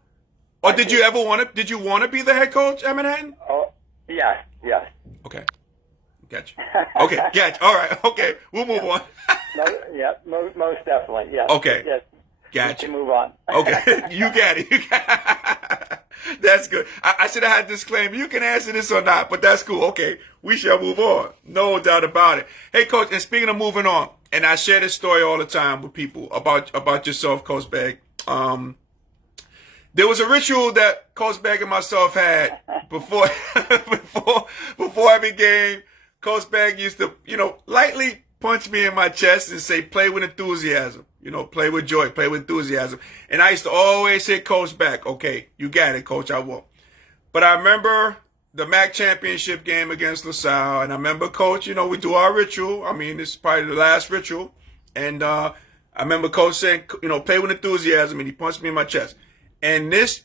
Or did you want to be the head coach at Manhattan? Oh, yes. Okay. Gotcha. Okay, gotcha. All right, okay. We'll move on. Most definitely, yes. Okay. Yes. Gotcha. We can move on. Okay, you got it. That's good. I should have had this disclaimer. You can answer this or not, but that's cool. Okay, we shall move on. No doubt about it. Hey, Coach, and speaking of moving on, and I share this story all the time with people about yourself, Coach Begg. There was a ritual that Coach Begg and myself had before every game. Coach Begg used to, lightly punch me in my chest and say, play with enthusiasm. Play with joy, play with enthusiasm. And I used to always hit Coach back, okay, you got it, Coach, I won't. But I remember the MAC championship game against LaSalle, and I remember, Coach, we do our ritual. This is probably the last ritual. And I remember Coach saying, play with enthusiasm, and he punched me in my chest. And this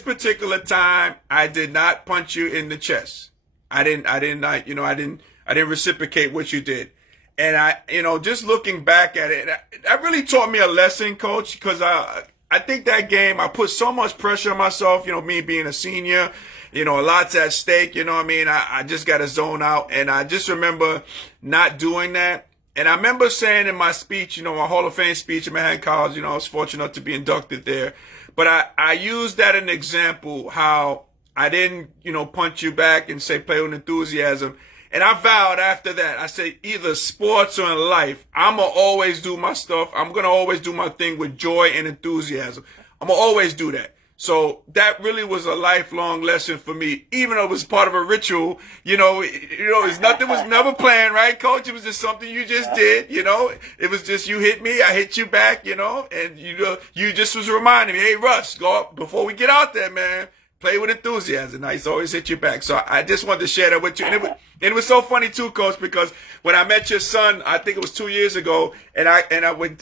particular time, I did not punch you in the chest. I didn't reciprocate what you did. And just looking back at it, that really taught me a lesson, Coach, because I think that game, I put so much pressure on myself, me being a senior, a lot's at stake, I just got to zone out. And I just remember not doing that. And I remember saying in my speech, my Hall of Fame speech at Manhattan College, I was fortunate enough to be inducted there. But I used that as an example, how I didn't, punch you back and say play with enthusiasm. And I vowed after that, I said either sports or in life, I'm going to always do my stuff. I'm going to always do my thing with joy and enthusiasm. I'm going to always do that. So that really was a lifelong lesson for me, even though it was part of a ritual. It's nothing was never planned, right, Coach? It was just something you just did, It was just you hit me, I hit you back, and you just was reminding me, hey, Russ, go up before we get out there, man. play with enthusiasm. Now, he's always hit you back. So I just wanted to share that with you. And it was so funny too, Coach, because when I met your son, I think it was 2 years ago,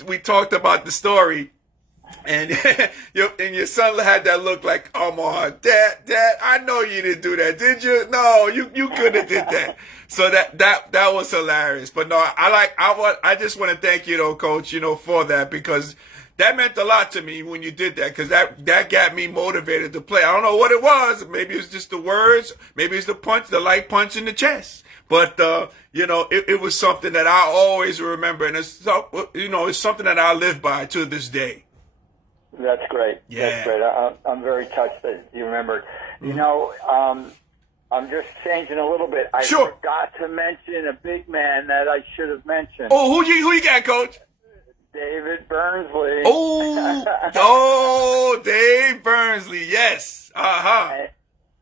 we talked about the story. And your son had that look like, oh my, Dad, I know you didn't do that, did you? No, you couldn't have did that. So that was hilarious. But no, I just want to thank you though, Coach, for that, because that meant a lot to me when you did that, because that got me motivated to play. I don't know what it was. Maybe it was just the words. Maybe it's the light punch in the chest. But, it was something that I always remember. And it's something that I live by to this day. That's great. Yeah. That's great. I'm very touched that you remembered. I'm just changing a little bit. I forgot to mention a big man that I should have mentioned. Oh, who you got, Coach? David Burnsley. Oh, Dave Burnsley. Yes. Uh-huh.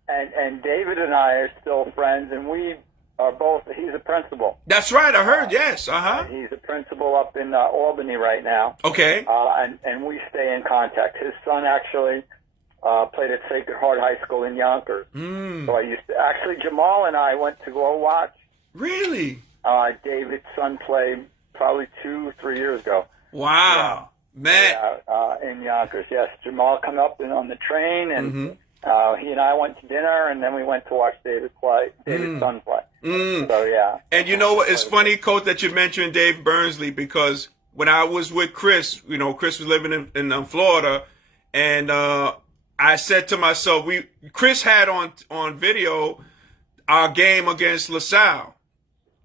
And David and I are still friends, and we are both. He's a principal. That's right. I heard. Yes. Uh-huh. He's a principal up in Albany right now. Okay. And we stay in contact. His son actually played at Sacred Heart High School in Yonkers. So I used to actually. Jamal and I went to go watch. Really? David's son played probably 2-3 years ago. Wow, man. In Yonkers. Yes, Jamal come up on the train, and he and I went to dinner, and then we went to watch David's son play. So, yeah. And you know what? It's funny, Coach, that you mentioned Dave Burnsley, because when I was with Chris, Chris was living in Florida, and I said to myself, Chris had on video our game against LaSalle,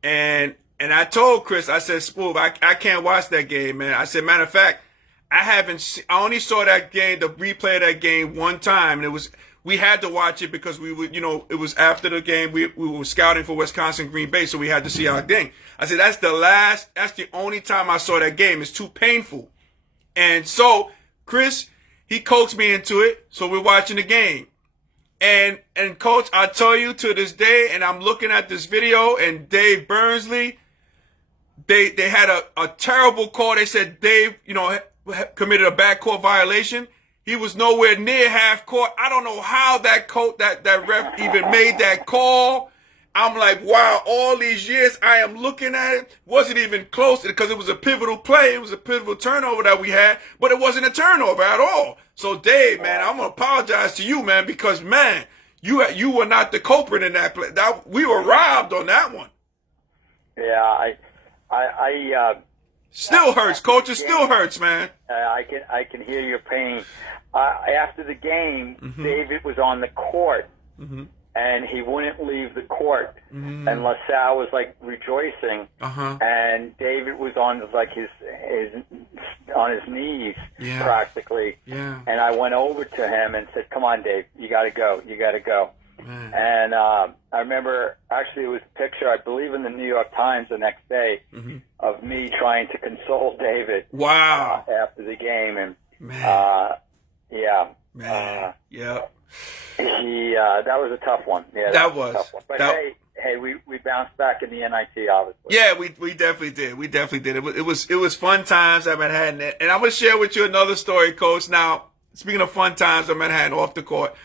and I told Chris, I said, Spoof, I can't watch that game, man. I said, matter of fact, I only saw that game, the replay of that game one time, and we had to watch it because we would, it was after the game, we were scouting for Wisconsin Green Bay, so we had to see our thing. I said, that's the only time I saw that game. It's too painful. And so Chris, he coaxed me into it, so we're watching the game. And Coach, I tell you to this day, and I'm looking at this video, and Dave Burnsley, they had a terrible call. They said Dave, committed a backcourt violation. He was nowhere near half court. I don't know how that ref even made that call. I'm like, wow, all these years I am looking at it. Wasn't even close because it was a pivotal play. It was a pivotal turnover that we had, but it wasn't a turnover at all. So Dave, man, I'm going to apologize to you, man, because, man, you were not the culprit in that play. We were robbed on that one. Yeah, I still hurts, Coach. It still hurts, man. I can hear your pain. After the game, David was on the court, and he wouldn't leave the court. And LaSalle was like rejoicing, and David was on his knees practically. Yeah. And I went over to him and said, "Come on, Dave, you got to go. You got to go." Man. And I remember, actually, it was a picture, I believe, in the New York Times the next day of me trying to console David. Wow. After the game. And, that was a tough one. Yeah, that was a tough one. But hey, we bounced back in the NIT, obviously. Yeah, we definitely did. We definitely did. It was fun times at Manhattan. And I'm going to share with you another story, Coach. Now, speaking of fun times at Manhattan off the court,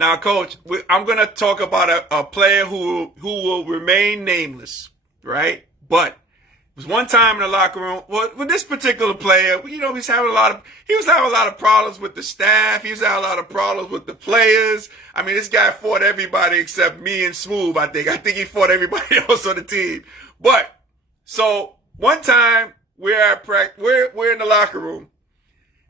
now, Coach, I'm going to talk about a player who will remain nameless, right? But it was one time in the locker room. Well, with this particular player, he was having a lot of problems with the staff. He was having a lot of problems with the players. I mean, this guy fought everybody except me and Smooth. I think he fought everybody else on the team. But so one time we're at practice. We're in the locker room.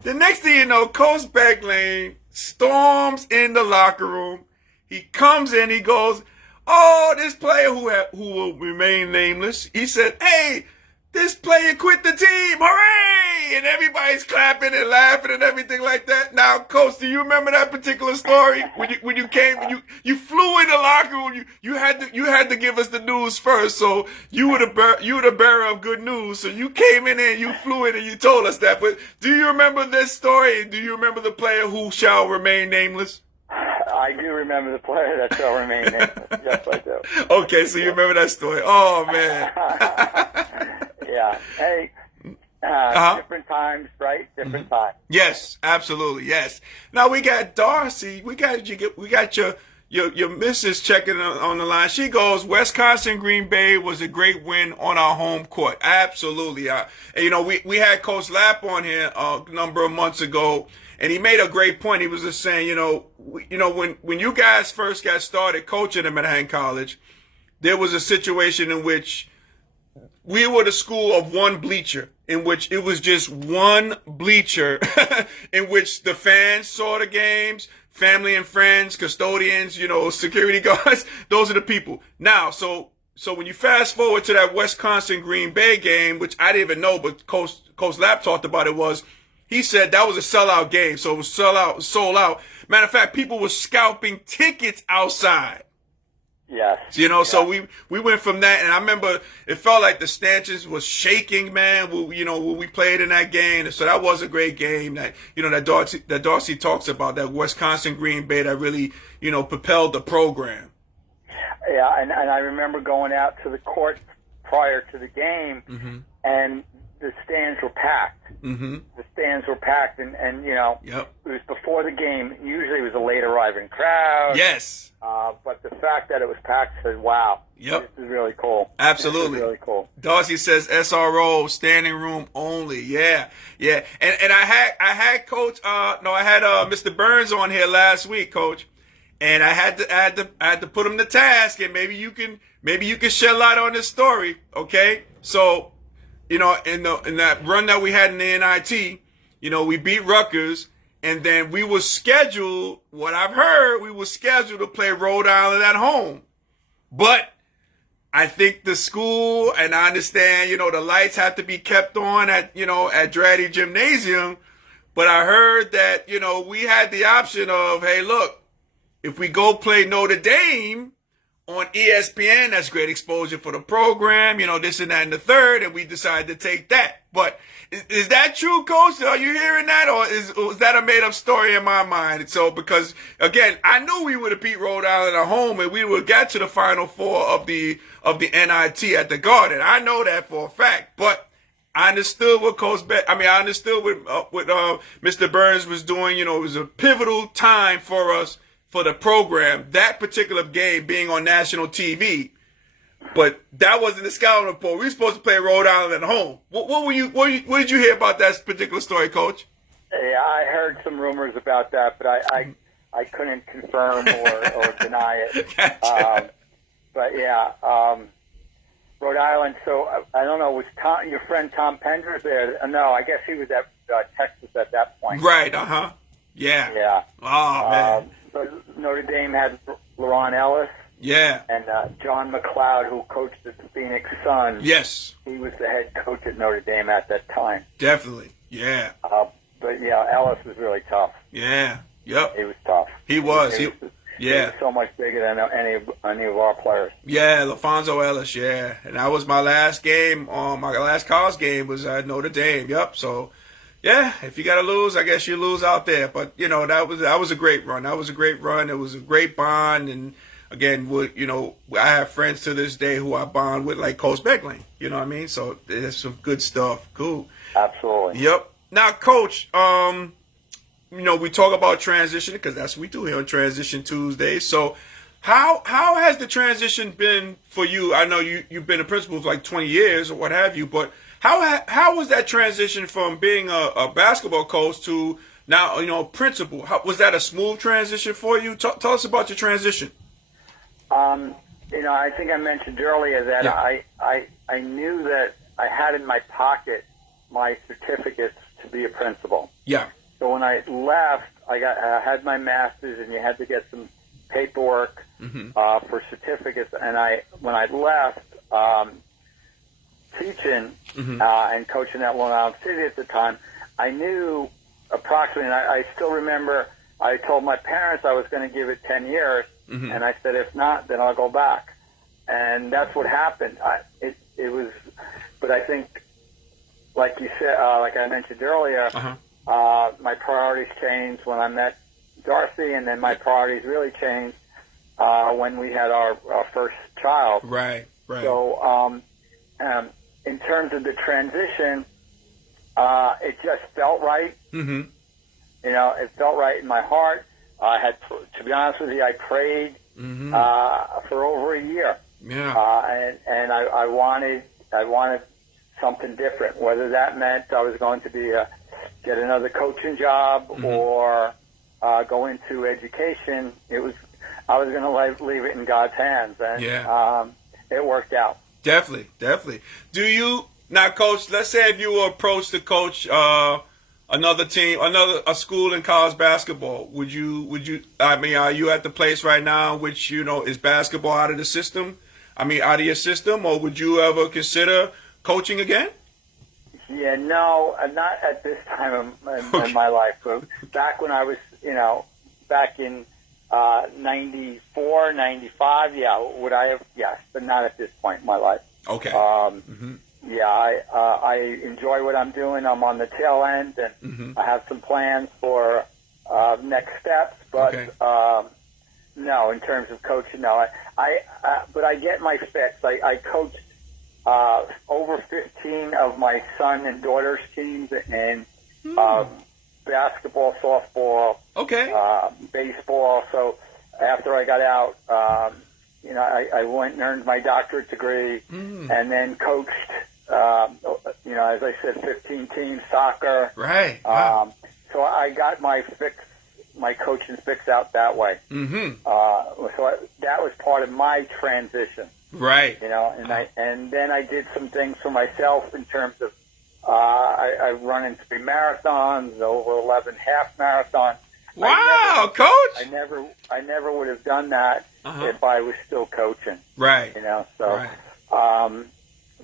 The next thing you know, Coach Beglane storms in the locker room. He comes in, he goes, "Oh, this player who will remain nameless." He said, "Hey, this player quit the team. Hooray!" And everybody's clapping and laughing and everything like that. Now, Coach, do you remember that particular story? When you came, you flew in the locker room, you had to give us the news first. So you were the bearer of good news. So you came in and you flew in and you told us that. But do you remember this story? Do you remember the player who shall remain nameless? I do remember the player that shall remain nameless. Yes, I do. Okay, so you remember that story. Oh, man. Yeah. Hey, Different times, right? Different times. Yes, absolutely. Yes. Now we got Darcy. We got your missus checking on the line. She goes, Wisconsin Green Bay was a great win on our home court. Absolutely. And, we had Coach Lapp on here a number of months ago, and he made a great point. He was just saying, when you guys first got started coaching at Manhattan College, there was a situation in which we were the school of one bleacher, in which it was just one bleacher in which the fans saw the games, family and friends, custodians, security guards. Those are the people. Now, so when you fast forward to that Wisconsin Green Bay game, which I didn't even know, but Coach Lapp talked about he said that was a sellout game. So it was sold out. Matter of fact, people were scalping tickets outside. Yes. So we went from that, and I remember it felt like the stanchions was shaking, man. When we played in that game, so that was a great game. That Darcy talks about, that Wisconsin Green Bay that really propelled the program. Yeah, and I remember going out to the court prior to the game, and the stands were packed. The stands were packed, and Yep. it was before the game. Usually, it was a late arriving crowd. Yes. But the fact that it was packed said, "Wow, Yep. This is really cool." Absolutely, this is really cool. Darcy says SRO standing room only. Yeah. And I had Coach. I had Mr. Burns on here last week, Coach, and I had to put him to task, and maybe you can shed light on this story. Okay, so in that run that we had in the NIT, we beat Rutgers. And then we were scheduled, what I've heard, to play Rhode Island at home. But I think the school, and I understand, the lights have to be kept on at Draddy Gymnasium. But I heard that, we had the option of, hey, look, if we go play Notre Dame on ESPN, that's great exposure for the program, this and that and the third, and we decided to take that. But is that true, Coach? Are you hearing that, or is that a made-up story in my mind? So, because again, I knew we would have beat Rhode Island at home, and we would get to the Final Four of the NIT at the Garden. I know that for a fact. But I understood what I understood what Mr. Burns was doing. It was a pivotal time for us, for the program. That particular game being on national TV. But that wasn't the scouting report. We were supposed to play Rhode Island at home. What did you hear about that particular story, Coach? Yeah, I heard some rumors about that, but I couldn't confirm or deny it. Gotcha. But yeah, Rhode Island. So I don't know. Was your friend Tom Penders there? No, I guess he was at Texas at that point. Right. Yeah. Yeah. Oh man. But Notre Dame had LaRon Ellis. Yeah. And John McLeod, who coached the Phoenix Suns. Yes. He was the head coach at Notre Dame at that time. Definitely. Yeah. But yeah, Ellis was really tough. Yeah. Yep. He was tough. He was. He was so much bigger than any of our players. Yeah, LaFonso Ellis. Yeah, and that was my last game. My last college game was at Notre Dame. Yep. So, yeah, if you got to lose, I guess you lose out there. But that was a great run. That was a great run. It was a great bond. And again, I have friends to this day who I bond with, like Coach Beglane. You know what I mean? So there's some good stuff. Cool. Absolutely. Yep. Now, Coach, we talk about transition because that's what we do here on Transition Tuesday. So how has the transition been for you? I know you've been a principal for like 20 years or what have you, but how was that transition from being a basketball coach to now, principal? Was that a smooth transition for you? Tell us about your transition. I think I mentioned earlier that I knew that I had in my pocket my certificates to be a principal. Yeah. So when I left, I had my master's, and you had to get some paperwork for certificates. And when I left teaching and coaching at Long Island City at the time, I knew approximately, and I still remember, I told my parents I was going to give it 10 years, and I said, if not, then I'll go back. And that's what happened. It was, but I think, like you said, like I mentioned earlier, my priorities changed when I met Darcy, and then my priorities really changed when we had our first child. Right. So in terms of the transition, It just felt right. Mm-hmm. You know, it felt right in my heart. I had, to be honest with you, I prayed for over a year. Yeah. And I wanted something different. Whether that meant I was going to get another coaching job or go into education, I was going to leave it in God's hands, and it worked out. Definitely. Do you now, Coach? Let's say if you were approached to coach another team, a school in college basketball, would you? I mean, are you at the place right now which is basketball out of the system? I mean, out of your system, or would you ever consider coaching again? Yeah, no, not at this time in my life. But back when I was, back in 94, 95, yeah, would I have? Yes, but not at this point in my life. Okay. Yeah, I enjoy what I'm doing. I'm on the tail end, and I have some plans for next steps. But no, in terms of coaching, no. But I get my fix. I coached over 15 of my son and daughter's teams, and basketball, softball, baseball. So after I got out, I went and earned my doctorate degree, and then coached. As I said, 15 teams, soccer. Right. Wow. So I got my coaching fix out that way. So that was part of my transition. Right. And then I did some things for myself in terms of I run in 3 marathons, over 11 half marathons. Wow, Coach! I never would have done that if I was still coaching. Right. So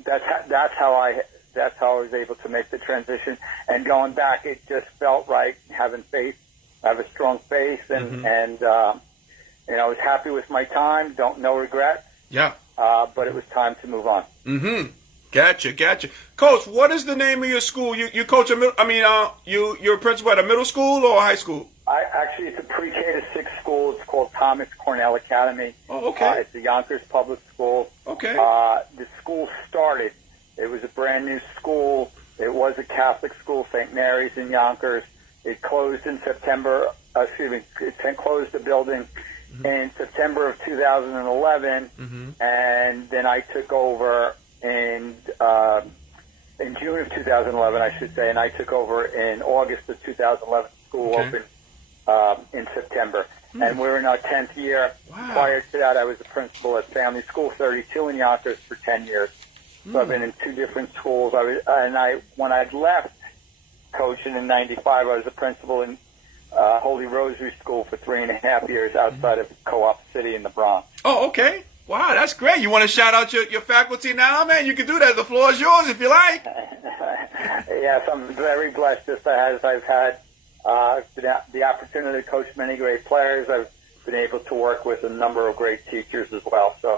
that's how I was able to make the transition. And going back, it just felt right. Having faith, I have a strong faith, and I was happy with my time. No regrets. Yeah. But it was time to move on. Gotcha. Coach, what is the name of your school? You coach you're a principal at a middle school or a high school? Actually, it's a pre-K to 6 school. It's called Thomas Cornell Academy. Oh, okay. It's a Yonkers public school. Okay. The school started. It was a brand new school. It was a Catholic school, St. Mary's in Yonkers. It closed in September. It closed the building in September of 2011, and then I took over in June of 2011, I should say, and I took over in August of 2011. School opened in September, and we're in our 10th year. Wow. Prior to that, I was the principal at Family School 32 in Yonkers for 10 years. So I've been in 2 different schools. When I left coaching in '95, I was a principal in Holy Rosary School for 3.5 years outside of Co-op City in the Bronx. Oh, okay. Wow, that's great. You want to shout out your faculty now, man? You can do that. The floor is yours if you like. Yes, I'm very blessed as I've had the opportunity to coach many great players. I've been able to work with a number of great teachers as well. So,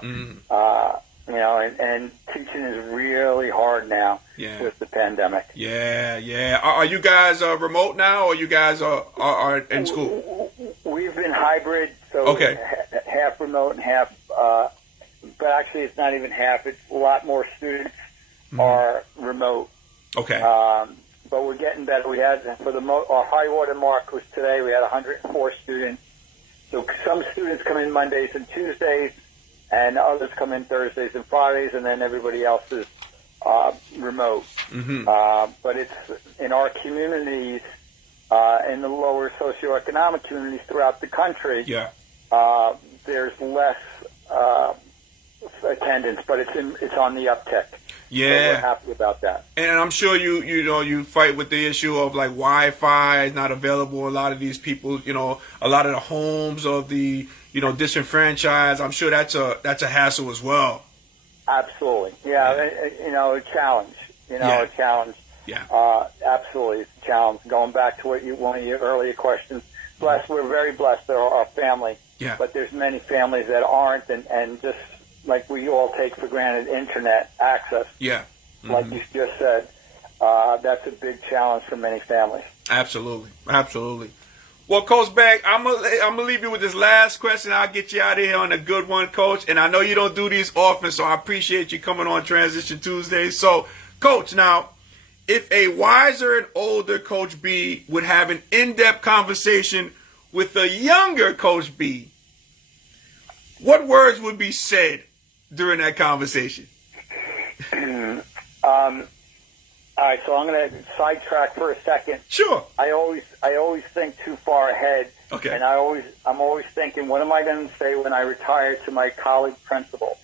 and teaching is really hard now with the pandemic. Yeah. Are you guys remote now, or you guys are in school? We've been hybrid, so half remote and half. But actually, it's not even half. It's a lot more students are remote. Okay. But we're getting better. We had our high water mark was today. We had 104 students. So some students come in Mondays and Tuesdays, and others come in Thursdays and Fridays, and then everybody else is remote. But it's in our communities, in the lower socioeconomic communities throughout the country. Yeah. There's less attendance, but it's on the uptick. Yeah. So we're happy about that. And I'm sure you fight with the issue of like Wi-Fi is not available. A lot of these people, a lot of the homes of the disenfranchised. I'm sure that's a hassle as well. Absolutely. Yeah. A challenge. A challenge. Yeah. Absolutely, it's a challenge. Going back to one of your earlier questions, we're very blessed. They're our family. Yeah. But there's many families that aren't, and just like we all take for granted internet access. Yeah. Like you just said, that's a big challenge for many families. Absolutely. Well, Coach Begg, I'm gonna leave you with this last question. I'll get you out of here on a good one, Coach. And I know you don't do these often, so I appreciate you coming on Transition Tuesday. So, Coach, now, if a wiser and older Coach B would have an in-depth conversation with a younger Coach B, what words would be said during that conversation? All right, so I'm going to sidetrack for a second. Sure. I always think too far ahead. Okay. And I'm always thinking, what am I going to say when I retire to my college principals?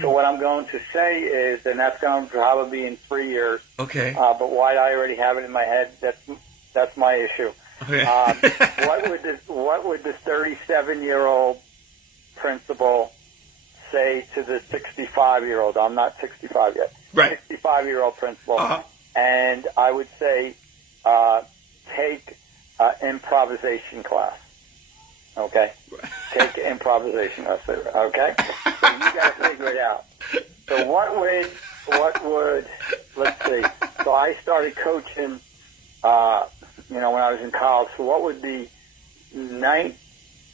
So what I'm going to say is, and that's going to probably be in 3 years. Okay. But why I already have it in my head, that's my issue. Okay. What would the 37-year-old principal say to the 65-year-old? I'm not 65 yet. Right. 65-year-old principal. Uh-huh. And I would say take improvisation class. Okay? Take improvisation class. Okay? So you got to figure it out. So what would, let's see. So I started coaching, when I was in college. So what would the 9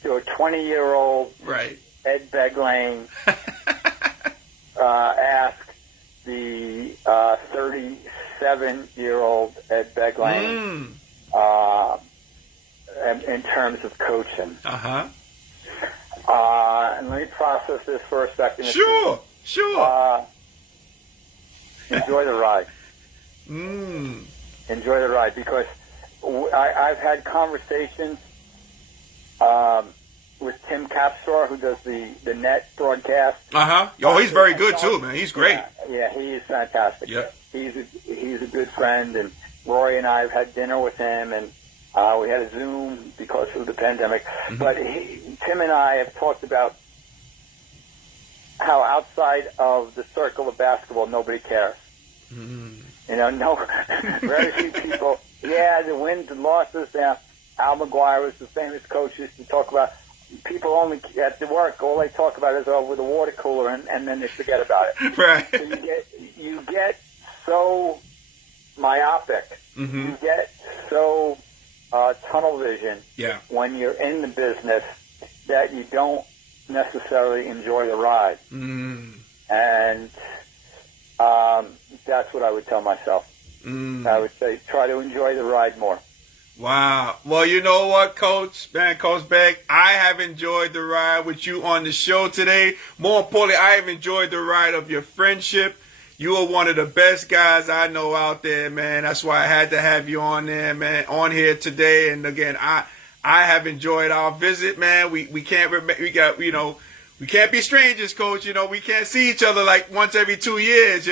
to a 20-year-old Right. Ed Beglane ask the 37-year-old Ed Beglane in terms of coaching? Uh-huh. And let me process this for a second. Sure. Enjoy the ride. Enjoy the ride, because I've had conversations with Tim Capstraw, who does the net broadcast. Uh-huh. Oh, he's very good too, man. He's great. Yeah, he is fantastic. Yeah. He's a good friend, and Roy and I have had dinner with him, and we had a Zoom because of the pandemic. Mm-hmm. But Tim and I have talked about how outside of the circle of basketball, nobody cares. Mm-hmm. Very few people. Yeah, the wins and losses. Al McGuire was the famous coach used to talk about. People only at the work, all they talk about is over the water cooler, and then they forget about it. Right. So you get so myopic. Mm-hmm. You get so tunnel vision. Yeah. When you're in the business, that you don't necessarily enjoy the ride. And that's what I would tell myself. I would say try to enjoy the ride more. Wow. Well, you know what, Coach? Man, Coach Beck, I have enjoyed the ride with you on the show today. More importantly, I have enjoyed the ride of your friendship. You are one of the best guys I know out there, man. That's why I had to have you on there, man, on here today. And again, I have enjoyed our visit, man. We can't we can't be strangers, Coach. We can't see each other like once every 2 years.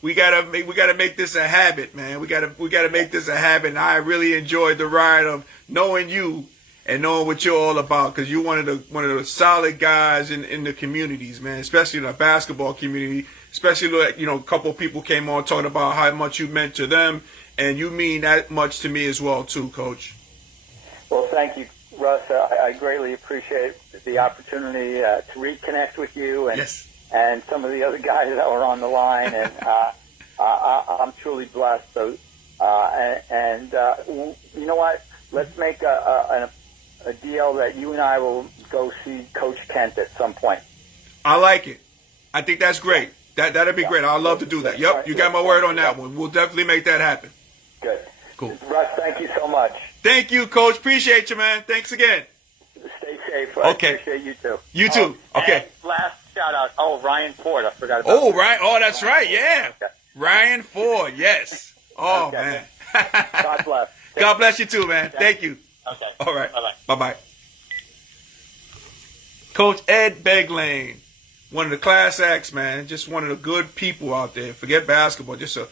We gotta make this a habit, man. We gotta make this a habit. And I really enjoyed the ride of knowing you and knowing what you're all about, because you're one of the solid guys in the communities, man. Especially in the basketball community. Especially a couple of people came on talking about how much you meant to them, and you mean that much to me as well, too, Coach. Well, thank you, Russ. I greatly appreciate the opportunity to reconnect with you and. Yes. And some of the other guys that were on the line, and I'm truly blessed. So, you know what? Let's make a deal that you and I will go see Coach Kent at some point. I like it. I think that's great. That'd be great. I'd love to do that. Yep, you got my word on that one. We'll definitely make that happen. Good. Cool. Russ, thank you so much. Thank you, Coach. Appreciate you, man. Thanks again. Stay safe. I appreciate you too. You too. Okay. Last shout out. Oh, Ryan Ford. I forgot about Ryan. Oh, that's right. Yeah. Okay. Ryan Ford. Yes. Oh, man. God bless. God bless you too, man. Thank you. Okay. All right. Bye-bye. Bye-bye. Coach Ed Beglane, one of the class acts, man. Just one of the good people out there. Forget basketball. Just a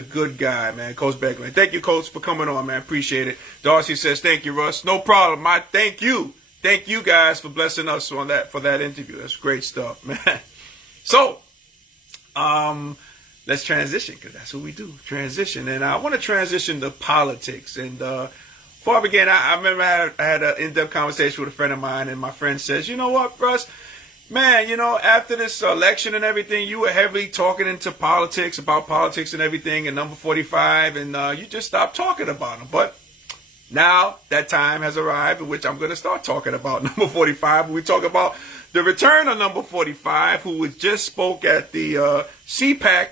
good guy, man. Coach Beglane. Thank you, Coach, for coming on, man. Appreciate it. Darcy says, thank you, Russ. No problem. Thank you. Thank you guys for blessing us for that interview. That's great stuff, man. So, let's transition, because that's what we do, transition. And I want to transition to politics. And before I begin, I remember I had an in-depth conversation with a friend of mine, and my friend says, you know what, Russ? Man, after this election and everything, you were heavily talking about politics and everything, and number 45, and you just stopped talking about them. But now that time has arrived in which I'm going to start talking about number 45. We talk about the return of number 45, who just spoke at the CPAC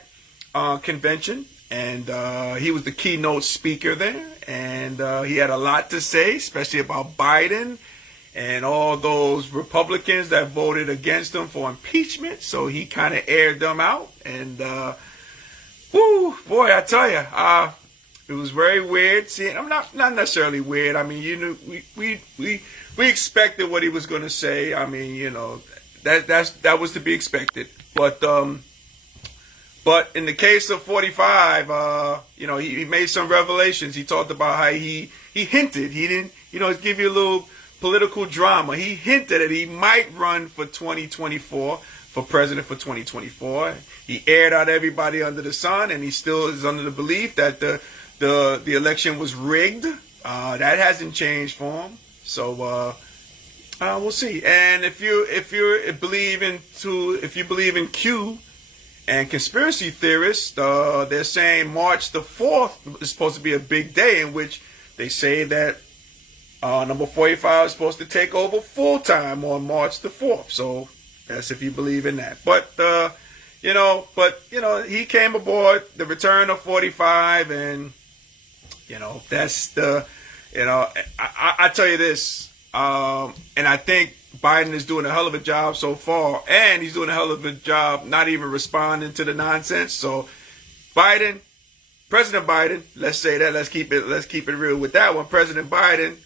convention, and he was the keynote speaker there, and he had a lot to say, especially about Biden and all those Republicans that voted against him for impeachment. So he kind of aired them out, and whoo, boy, I tell you, it was very weird seeing. I'm not necessarily weird. I mean, you know, we expected what he was going to say. I mean, you know, that was to be expected. But in the case of 45, you know, he made some revelations. He talked about how he hinted. He didn't, you know, give you a little political drama. He hinted that he might run for 2024, for president for 2024. He aired out everybody under the sun, and he still is under the belief that the election was rigged. That hasn't changed for him. So we'll see. And if you believe in Q and conspiracy theorists, they're saying March the 4th is supposed to be a big day in which they say that number 45 is supposed to take over full time on March the 4th. So that's if you believe in that. But you know, he came aboard, the return of 45, and you know, that's the, you know, I tell you this, and I think Biden is doing a hell of a job so far, and he's doing a hell of a job not even responding to the nonsense. So President Biden, let's say that, let's keep it real with that one. President Biden,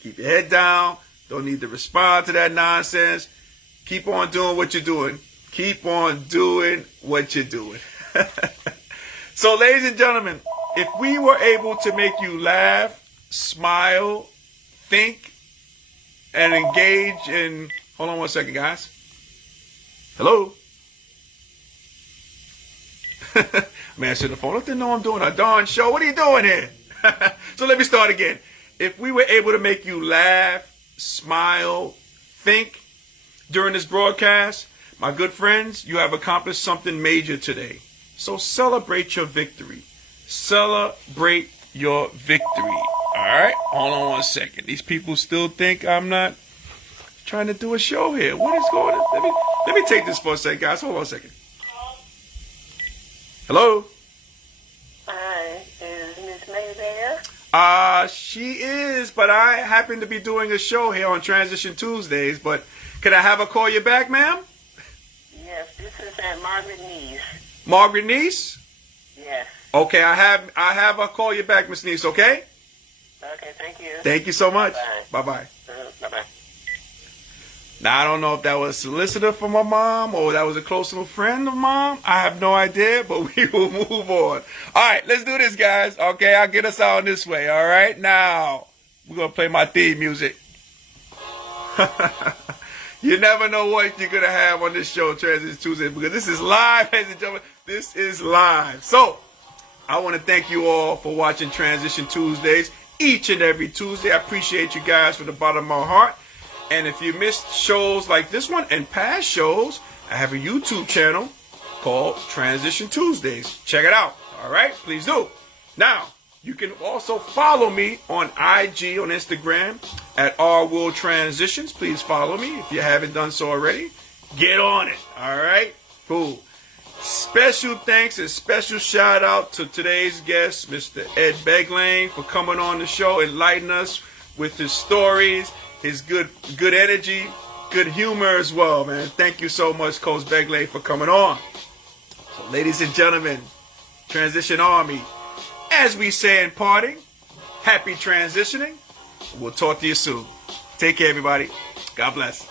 keep your head down. Don't need to respond to that nonsense. Keep on doing what you're doing. Keep on doing what you're doing. So, ladies and gentlemen, if we were able to make you laugh, smile, think, and engage in... Hold on one second, guys. Hello? I'm answering the phone. I didn't know I'm doing a darn show. What are you doing here? So let me start again. If we were able to make you laugh, smile, think during this broadcast, my good friends, you have accomplished something major today. So celebrate your victory. Celebrate your victory. All right? Hold on one second. These people still think I'm not trying to do a show here. What is going on? Let me take this for a second, guys. Hold on a second. Hello? Hi, is Miss May there? She is, but I happen to be doing a show here on Transition Tuesdays, but can I have her call you back, ma'am? Yes, this is Aunt Margaret Neese. Margaret Neese? Yes. Okay, I have her call you back, Miss Neese, okay? Okay, thank you. Thank you so much. Bye-bye. Bye-bye. Bye-bye. Now, I don't know if that was a solicitor for my mom or that was a close little friend of mine. I have no idea, but we will move on. All right, let's do this, guys. Okay, I'll get us out this way. All right, now, we're going to play my theme music. You never know what you're going to have on this show, Transition Tuesday, because this is live, ladies and gentlemen. This is live. So, I want to thank you all for watching Transition Tuesdays each and every Tuesday. I appreciate you guys from the bottom of my heart. And if you missed shows like this one and past shows, I have a YouTube channel called Transition Tuesdays. Check it out. All right? Please do. Now, you can also follow me on IG, on Instagram, at RWorld Transitions. Please follow me if you haven't done so already. Get on it. All right? Cool. Special thanks and special shout out to today's guest, Mr. Ed Beglane, for coming on the show, enlightening us with his stories, his good energy, good humor as well, man. Thank you so much, Coach Beglane, for coming on. So, ladies and gentlemen, Transition Army, as we say in parting, happy transitioning. We'll talk to you soon. Take care, everybody. God bless.